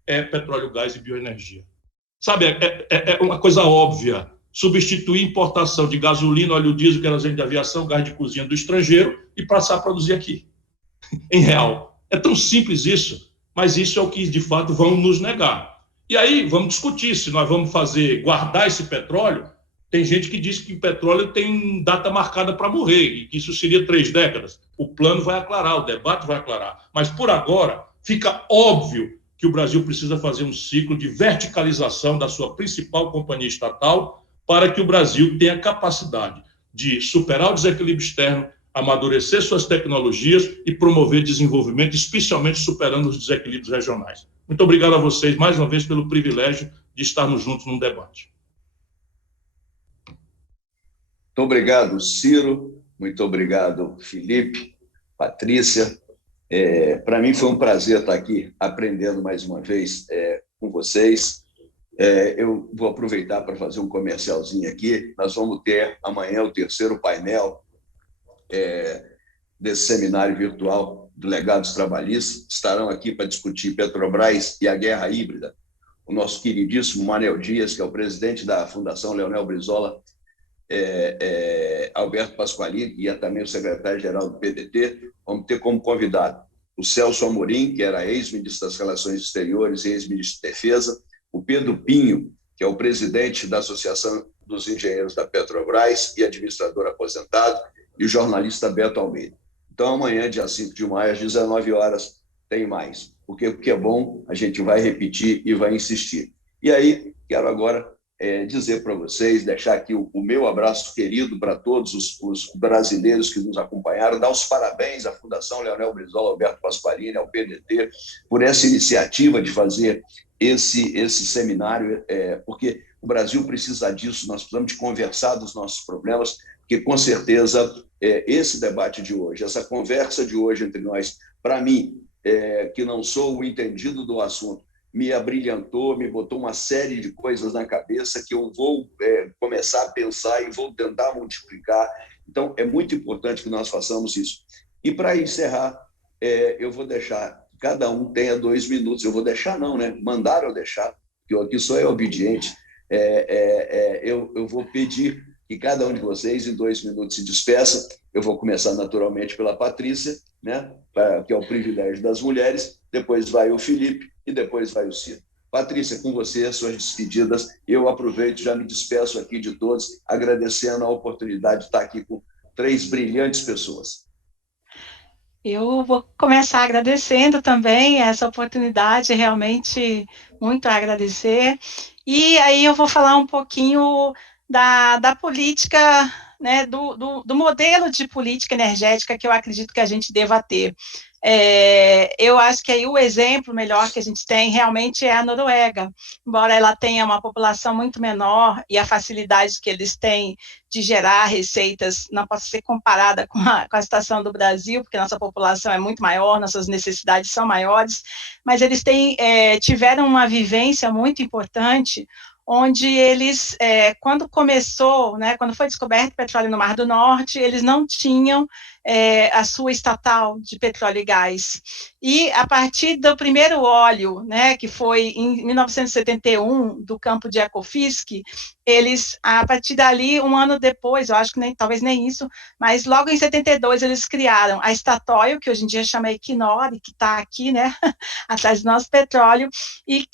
é petróleo, gás e bioenergia. Sabe, é uma coisa óbvia. Substituir importação de gasolina, óleo diesel, querosene de aviação, gás de cozinha do estrangeiro e passar a produzir aqui, em real. É tão simples isso, mas isso é o que, de fato, vão nos negar. E aí, vamos discutir se nós vamos guardar esse petróleo. Tem gente que diz que o petróleo tem data marcada para morrer, e que isso seria 3 décadas. O plano vai aclarar, o debate vai aclarar. Mas, por agora, fica óbvio que o Brasil precisa fazer um ciclo de verticalização da sua principal companhia estatal para que o Brasil tenha capacidade de superar o desequilíbrio externo, amadurecer suas tecnologias e promover desenvolvimento, especialmente superando os desequilíbrios regionais. Muito obrigado a vocês, mais uma vez, pelo privilégio de estarmos juntos num debate. Muito obrigado, Ciro. Muito obrigado, Felipe, Patrícia. Para mim foi um prazer estar aqui aprendendo mais uma vez com vocês. Eu vou aproveitar para fazer um comercialzinho aqui. Nós vamos ter amanhã o 3º painel desse seminário virtual do Legados Trabalhistas. Estarão aqui para discutir Petrobras e a guerra híbrida. O nosso queridíssimo Manel Dias, que é o presidente da Fundação Leonel Brizola, Alberto Pasqualini, que é também o secretário-geral do PDT. Vamos ter como convidado o Celso Amorim, que era ex-ministro das Relações Exteriores e ex-ministro de Defesa, o Pedro Pinho, que é o presidente da Associação dos Engenheiros da Petrobras e administrador aposentado, e o jornalista Beto Almeida. Então, amanhã, dia 5 de maio, às 19 horas, tem mais. Porque o que é bom, a gente vai repetir e vai insistir. E aí, quero agora dizer para vocês, deixar aqui o meu abraço querido para todos os brasileiros que nos acompanharam, dar os parabéns à Fundação Leonel Brizola, Alberto Pasqualini, ao PDT, por essa iniciativa de fazer esse seminário, porque o Brasil precisa disso, nós precisamos de conversar dos nossos problemas, porque, com certeza, esse debate de hoje, essa conversa de hoje entre nós, para mim, que não sou o entendido do assunto, me abrilhantou, me botou uma série de coisas na cabeça que eu vou começar a pensar e vou tentar multiplicar. Então, é muito importante que nós façamos isso. E, para encerrar, eu vou deixar, cada um tenha 2 minutos. Eu vou deixar, não, né? Mandaram eu deixar, porque eu aqui sou obediente. Eu vou pedir que cada um de vocês, em 2 minutos, se despeça. Eu vou começar, naturalmente, pela Patrícia, né? Que é o privilégio das mulheres, depois vai o Felipe e depois vai o Ciro. Patrícia, com você, suas despedidas. Eu aproveito, já me despeço aqui de todos, agradecendo a oportunidade de estar aqui com 3 brilhantes pessoas. Eu vou começar agradecendo também essa oportunidade, realmente muito a agradecer. E aí eu vou falar um pouquinho da política, né, do modelo de política energética que eu acredito que a gente deva ter. Eu acho que aí o exemplo melhor que a gente tem realmente é a Noruega, embora ela tenha uma população muito menor e a facilidade que eles têm de gerar receitas não possa ser comparada com a situação do Brasil, porque nossa população é muito maior, nossas necessidades são maiores, mas eles tiveram uma vivência muito importante, onde eles, quando começou, né, quando foi descoberto petróleo no Mar do Norte, eles não tinham a sua estatal de petróleo e gás. E a partir do primeiro óleo, né, que foi em 1971, do campo de Ekofisk, eles, a partir dali, um ano depois, eu acho que talvez nem isso, mas logo em 72 eles criaram a Statoil, que hoje em dia chama Equinor, que está aqui, né, atrás do nosso petróleo, e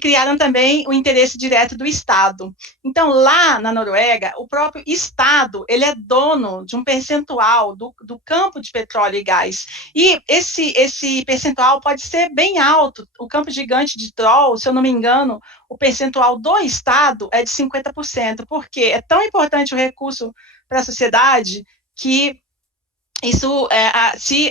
criaram também o interesse direto direto do Estado. Então, lá na Noruega, o próprio Estado, ele é dono de um percentual do campo de petróleo e gás. E esse percentual pode ser bem alto. O campo gigante de Troll, se eu não me engano, o percentual do Estado é de 50%, porque é tão importante o recurso para a sociedade que isso, se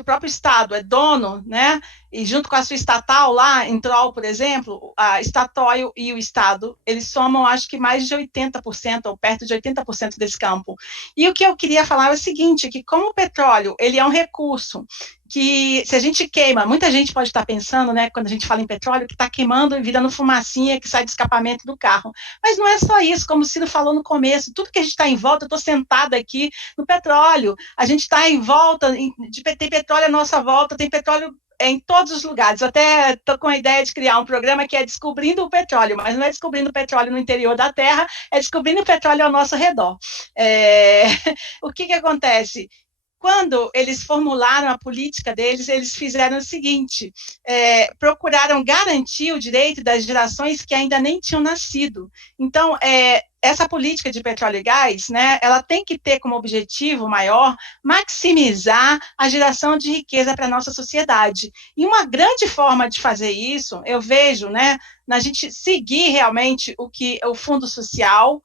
o próprio Estado é dono, né, e junto com a sua estatal lá, em Troll, por exemplo, a Statoil e o Estado, eles somam, acho que mais de 80%, ou perto de 80% desse campo. E o que eu queria falar é o seguinte, que como o petróleo, ele é um recurso que, se a gente queima, muita gente pode estar pensando, né, quando a gente fala em petróleo, que está queimando e virando fumacinha que sai do escapamento do carro. Mas não é só isso, como o Ciro falou no começo, tudo que a gente está em volta, eu estou sentada aqui no petróleo, a gente está em volta, tem petróleo à nossa volta, tem petróleo em todos os lugares. Até estou com a ideia de criar um programa que é Descobrindo o Petróleo, mas não é descobrindo o petróleo no interior da Terra, é descobrindo o petróleo ao nosso redor. O que acontece? Quando eles formularam a política deles, eles fizeram o seguinte, procuraram garantir o direito das gerações que ainda nem tinham nascido. Então, essa política de petróleo e gás, né, ela tem que ter como objetivo maior maximizar a geração de riqueza para a nossa sociedade. E uma grande forma de fazer isso, eu vejo, né, na gente seguir realmente o Fundo Social,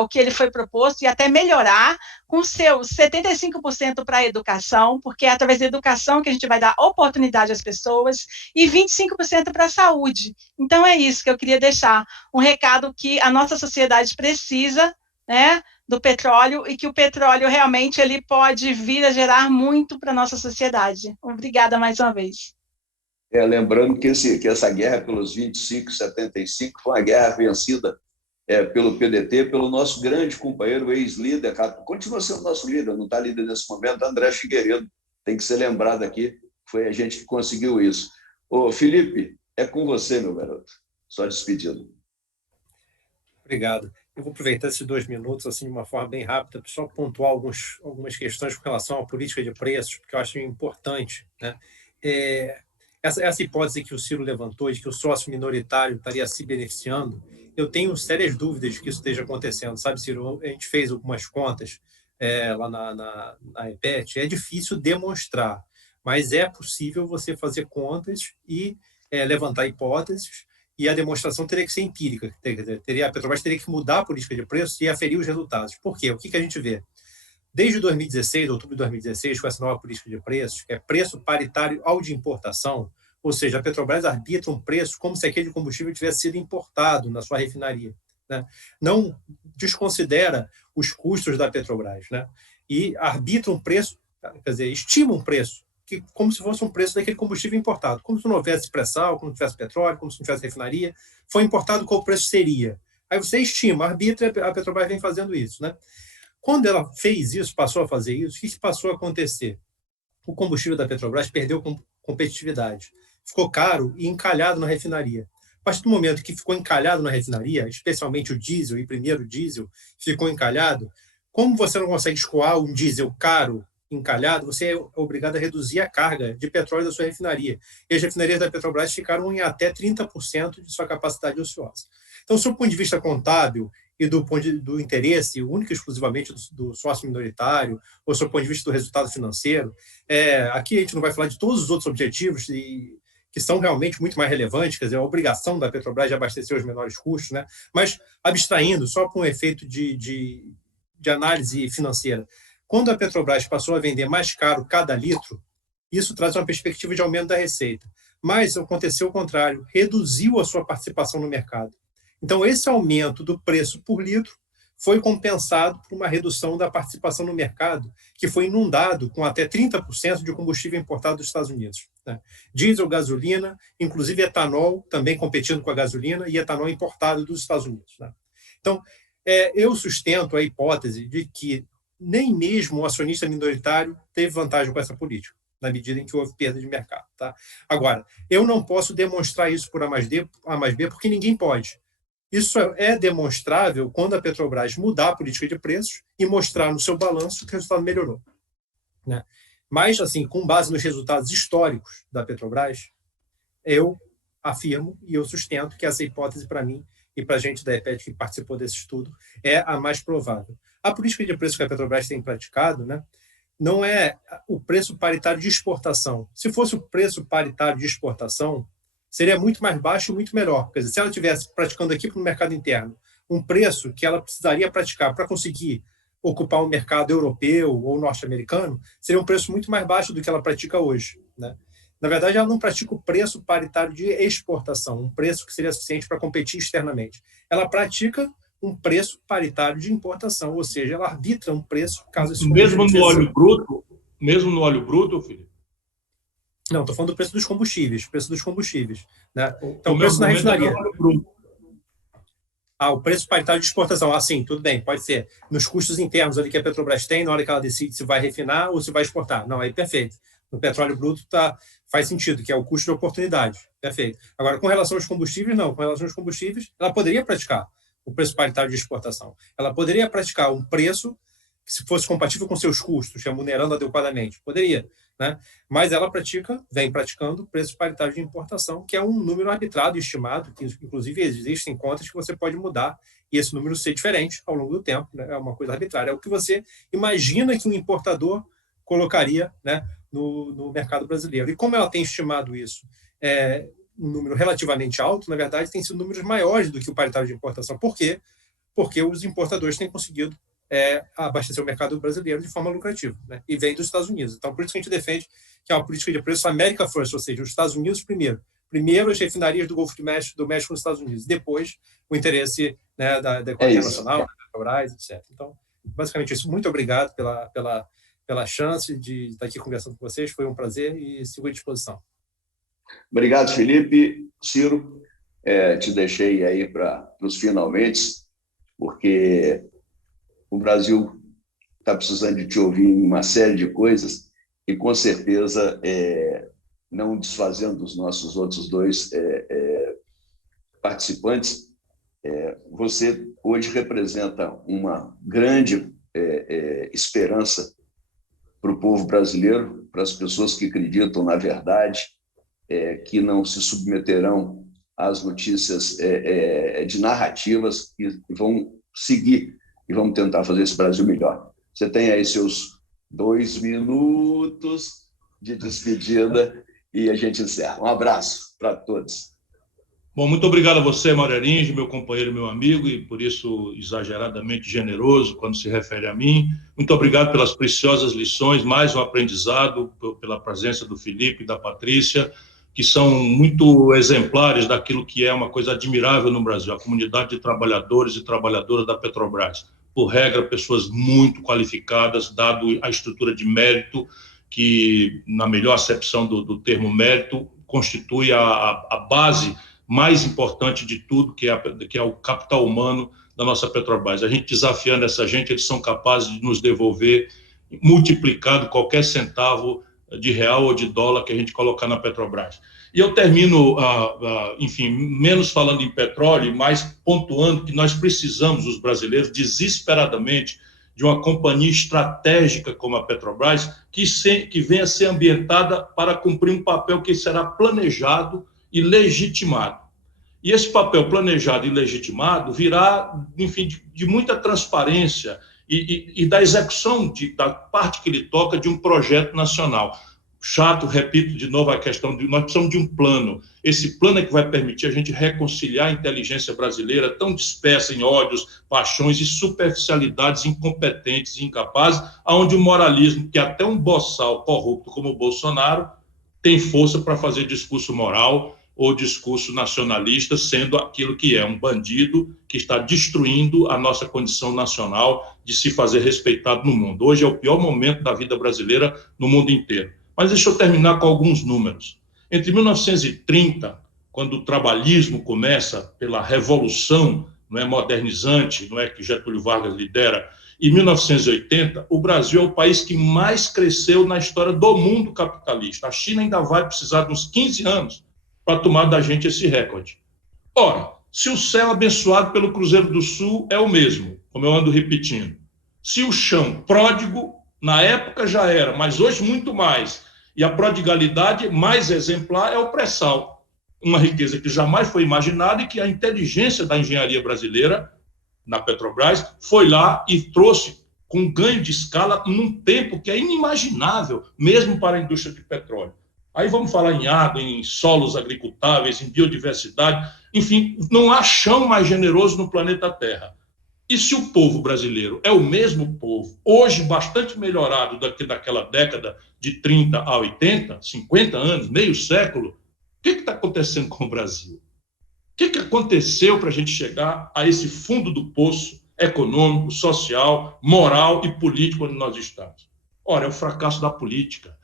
o que ele foi proposto, e até melhorar com seus 75% para a educação, porque é através da educação que a gente vai dar oportunidade às pessoas, e 25% para a saúde. Então, é isso que eu queria deixar, um recado que a nossa sociedade precisa, né, do petróleo, e que o petróleo realmente ele pode vir a gerar muito para a nossa sociedade. Obrigada mais uma vez. Lembrando que essa guerra pelos 25,75 foi uma guerra vencida pelo PDT, pelo nosso grande companheiro, ex-líder, continua sendo nosso líder, não está líder nesse momento, André Figueiredo, tem que ser lembrado aqui, foi a gente que conseguiu isso. Ô, Felipe, é com você, meu garoto, só despedida. Obrigado. Eu vou aproveitar esses 2 minutos assim, de uma forma bem rápida, para só pontuar algumas questões com relação à política de preços, porque eu acho importante, né? Essa hipótese que o Ciro levantou, de que o sócio minoritário estaria se beneficiando, eu tenho sérias dúvidas de que isso esteja acontecendo, sabe, Ciro? A gente fez algumas contas lá na EPET, é difícil demonstrar, mas é possível você fazer contas e levantar hipóteses, e a demonstração teria que ser empírica. A Petrobras teria que mudar a política de preços e aferir os resultados. Por quê? O que a gente vê? Desde 2016, outubro de 2016, com essa nova política de preços, que é preço paritário ao de importação, ou seja, a Petrobras arbitra um preço como se aquele combustível tivesse sido importado na sua refinaria, né? Não desconsidera os custos da Petrobras, né? E arbitra um preço, quer dizer, estima um preço, como se fosse um preço daquele combustível importado, como se não houvesse pré-sal, como se não tivesse petróleo, como se não tivesse refinaria, foi importado, qual o preço seria? Aí você estima, arbitra, a Petrobras vem fazendo isso, né? Quando ela fez isso, passou a fazer isso, o que passou a acontecer? O combustível da Petrobras perdeu competitividade, ficou caro e encalhado na refinaria. A partir do momento que ficou encalhado na refinaria, especialmente o diesel, e primeiro o diesel ficou encalhado, como você não consegue escoar um diesel caro, encalhado, você é obrigado a reduzir a carga de petróleo da sua refinaria. E as refinarias da Petrobras ficaram em até 30% de sua capacidade ociosa. Então, sob o ponto de vista contábil, e do ponto do interesse único e exclusivamente do sócio minoritário, ou do ponto de vista do resultado financeiro, aqui a gente não vai falar de todos os outros objetivos que são realmente muito mais relevantes, quer dizer, a obrigação da Petrobras de abastecer os menores custos, né? Mas abstraindo só para um efeito de análise financeira, quando a Petrobras passou a vender mais caro cada litro, isso traz uma perspectiva de aumento da receita. Mas aconteceu o contrário, reduziu a sua participação no mercado. Então, esse aumento do preço por litro foi compensado por uma redução da participação no mercado, que foi inundado com até 30% de combustível importado dos Estados Unidos, né? Diesel, gasolina, inclusive etanol, também competindo com a gasolina, e etanol importado dos Estados Unidos, né? Então, eu sustento a hipótese de que nem mesmo o acionista minoritário teve vantagem com essa política, na medida em que houve perda de mercado, tá? Agora, eu não posso demonstrar isso por A mais B, porque ninguém pode. Isso é demonstrável quando a Petrobras mudar a política de preços e mostrar no seu balanço que o resultado melhorou, né? Mas, assim, com base nos resultados históricos da Petrobras, eu afirmo e eu sustento que essa hipótese, para mim, e para a gente da EPET que participou desse estudo, é a mais provável. A política de preço que a Petrobras tem praticado, né, não é o preço paritário de exportação. Se fosse o preço paritário de exportação, seria muito mais baixo e muito melhor. Quer dizer, se ela estivesse praticando aqui para o mercado interno um preço que ela precisaria praticar para conseguir ocupar um mercado europeu ou norte-americano, seria um preço muito mais baixo do que ela pratica hoje, né? Na verdade, ela não pratica o preço paritário de exportação, um preço que seria suficiente para competir externamente. Ela pratica um preço paritário de importação, ou seja, ela arbitra um preço caso esse mesmo no óleo bruto, Felipe? Não, estou falando do preço dos combustíveis, né? Então, o preço na refinaria. O preço paritário de exportação. Sim, tudo bem, pode ser. Nos custos internos ali que a Petrobras tem, na hora que ela decide se vai refinar ou se vai exportar. Não, aí perfeito. No petróleo bruto faz sentido, que é o custo de oportunidade. Perfeito. Agora, com relação aos combustíveis, não. Com relação aos combustíveis, ela poderia praticar o preço paritário de exportação. Ela poderia praticar um preço que, se fosse compatível com seus custos, remunerando adequadamente. Poderia, né? Mas ela vem praticando o preço paritário de importação, que é um número arbitrado e estimado, que inclusive existem contas que você pode mudar e esse número ser diferente ao longo do tempo, né? É uma coisa arbitrária. É o que você imagina que um importador colocaria, né, no mercado brasileiro. E como ela tem estimado isso, um número relativamente alto, na verdade, tem sido números maiores do que o paritário de importação. Por quê? Porque os importadores têm conseguido abastecer o mercado brasileiro de forma lucrativa, né? E vem dos Estados Unidos. Então, por isso que a gente defende que é uma política de preço America First, ou seja, os Estados Unidos primeiro. Primeiro as refinarias do Golfo do México nos Estados Unidos. Depois, o interesse, né, da economia nacional, da Petrobras, etc. Então, basicamente isso. Muito obrigado pela chance de estar aqui conversando com vocês. Foi um prazer e sigo à disposição. Obrigado, Felipe. Ciro, te deixei aí para os finalmente, porque o Brasil está precisando de te ouvir em uma série de coisas e, com certeza, não desfazendo os nossos outros dois participantes, você hoje representa uma grande esperança para o povo brasileiro, para as pessoas que acreditam na verdade, que não se submeterão às notícias de narrativas e vão seguir e vamos tentar fazer esse Brasil melhor. Você tem aí seus 2 minutos de despedida e a gente encerra. Um abraço para todos. Bom, muito obrigado a você, Mário Aringe, meu companheiro, meu amigo, e por isso exageradamente generoso quando se refere a mim. Muito obrigado pelas preciosas lições, mais um aprendizado, pela presença do Felipe e da Patrícia, que são muito exemplares daquilo que é uma coisa admirável no Brasil, a comunidade de trabalhadores e trabalhadoras da Petrobras. Por regra, pessoas muito qualificadas, dado a estrutura de mérito, que, na melhor acepção do termo mérito, constitui a base mais importante de tudo, que é o capital humano da nossa Petrobras. A gente desafiando essa gente, eles são capazes de nos devolver multiplicado qualquer centavo de real ou de dólar que a gente colocar na Petrobras. E eu termino, enfim, menos falando em petróleo, mais pontuando que nós precisamos, os brasileiros, desesperadamente, de uma companhia estratégica como a Petrobras, que venha a ser ambientada para cumprir um papel que será planejado e legitimado. E esse papel planejado e legitimado virá, enfim, de muita transparência e da execução da parte que lhe toca de um projeto nacional. Chato, repito de novo a questão de nós precisamos de um plano. Esse plano é que vai permitir a gente reconciliar a inteligência brasileira tão dispersa em ódios, paixões e superficialidades incompetentes e incapazes, onde o moralismo, que até um boçal corrupto como o Bolsonaro, tem força para fazer discurso moral ou discurso nacionalista, sendo aquilo que é um bandido que está destruindo a nossa condição nacional de se fazer respeitado no mundo. Hoje é o pior momento da vida brasileira no mundo inteiro. Mas deixa eu terminar com alguns números. Entre 1930, quando o trabalhismo começa pela revolução, não é, modernizante, não é, que Getúlio Vargas lidera, e 1980, o Brasil é o país que mais cresceu na história do mundo capitalista. A China ainda vai precisar de uns 15 anos para tomar da gente esse recorde. Ora, se o céu abençoado pelo Cruzeiro do Sul é o mesmo, como eu ando repetindo, se o chão pródigo, na época já era, mas hoje muito mais, e a prodigalidade mais exemplar é o pré-sal. uma riqueza que jamais foi imaginada e que a inteligência da engenharia brasileira, na Petrobras, foi lá e trouxe com ganho de escala num tempo que é inimaginável, mesmo para a indústria de petróleo. Aí vamos falar em água, em solos agricultáveis, em biodiversidade, enfim, não há chão mais generoso no planeta Terra. E se o povo brasileiro é o mesmo povo, hoje bastante melhorado do que daquela década de 30 a 80, 50 anos, meio século, o que está acontecendo com o Brasil? O que aconteceu para a gente chegar a esse fundo do poço econômico, social, moral e político onde nós estamos? Ora, é o fracasso da política.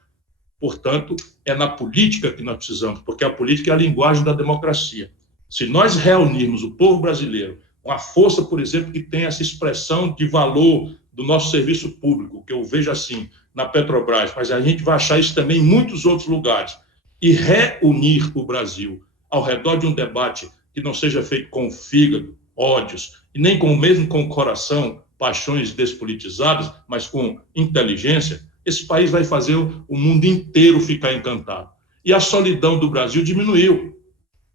Portanto, é na política que nós precisamos, porque a política é a linguagem da democracia. Se nós reunirmos o povo brasileiro com a força, por exemplo, que tem essa expressão de valor do nosso serviço público, que eu vejo assim na Petrobras, mas a gente vai achar isso também em muitos outros lugares, e reunir o Brasil ao redor de um debate que não seja feito com o fígado, ódios, e nem mesmo com o coração, paixões despolitizadas, mas com inteligência, esse país vai fazer o mundo inteiro ficar encantado. E a solidão do Brasil diminuiu.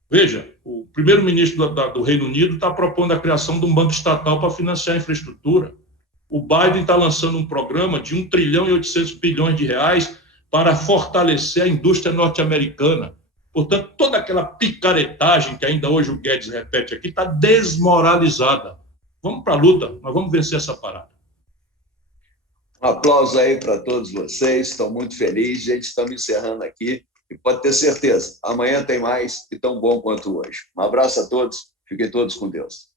Veja, o primeiro-ministro do Reino Unido está propondo a criação de um banco estatal para financiar a infraestrutura. O Biden está lançando um programa de 1 trilhão e 800 bilhões de reais para fortalecer a indústria norte-americana. Portanto, toda aquela picaretagem que ainda hoje o Guedes repete aqui está desmoralizada. Vamos para a luta, nós vamos vencer essa parada. Um aplauso aí para todos vocês, estou muito feliz, gente, estamos encerrando aqui. E pode ter certeza, amanhã tem mais e tão bom quanto hoje. Um abraço a todos, fiquem todos com Deus.